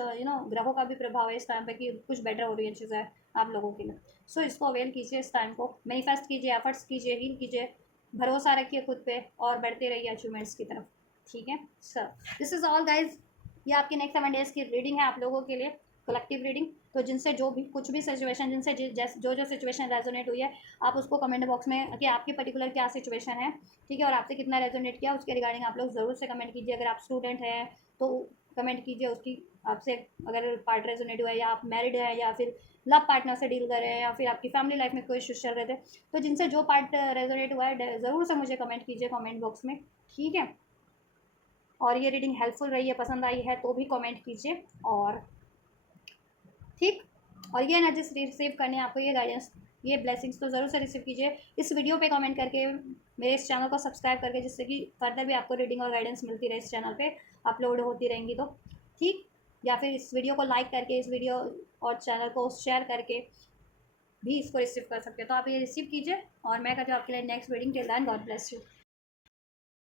ग्रहों का भी प्रभाव है इस टाइम पे, कि कुछ बेटर हो रही है चीज़ें आप लोगों के लिए। सो इसको अवेल कीजिए, इस टाइम को मैनिफेस्ट कीजिए, एफर्ट्स कीजिए, हील कीजिए, भरोसा रखिए खुद पे, और बढ़ते रहिए अचीवमेंट्स की तरफ, ठीक है sir. This is all guys, ये आपकी नेक्स्ट 7 डेज की रीडिंग है आप लोगों के लिए, कलेक्टिव रीडिंग। तो जिनसे जो भी कुछ भी सिचुएशन, जिनसे जो सिचुएशन रेजोनेट हुई है, आप उसको कमेंट बॉक्स में, कि आपकी पर्टिकुलर क्या सिचुएशन है, ठीक है, और आपसे कितना रेजोनेट किया, उसके रिगार्डिंग आप लोग ज़रूर से कमेंट कीजिए। अगर आप स्टूडेंट हैं तो कमेंट कीजिए उसकी, आपसे अगर पार्ट रेजोनेट हुआ है, या आप मैरिड है, या फिर लव पार्टनर से डील कर रहे हैं, या फिर आपकी फैमिली लाइफ में कोई इश्यूज चल रहे थे, तो जिनसे जो पार्ट रेजोनेट हुआ है ज़रूर से मुझे कमेंट कीजिए कमेंट बॉक्स में, ठीक है। और ये रीडिंग हेल्पफुल रही है, पसंद आई है तो भी कमेंट कीजिए, और ठीक। और ये एनर्जी रिसीव करने आपको, ये गाइडेंस, ये ब्लेसिंग्स तो ज़रूर से रिसीव कीजिए इस वीडियो पे कमेंट करके, मेरे इस चैनल को सब्सक्राइब करके, जिससे कि फर्दर भी आपको रीडिंग और गाइडेंस मिलती रहे, इस चैनल पे अपलोड होती रहेंगी तो, ठीक। या फिर इस वीडियो को लाइक करके, इस वीडियो और चैनल को शेयर करके भी इसको रिसीव कर सकते हैं। तो आप ये रिसीव कीजिए, और मैं कहती हूँ आपके लिए next reading. Till then, God bless you.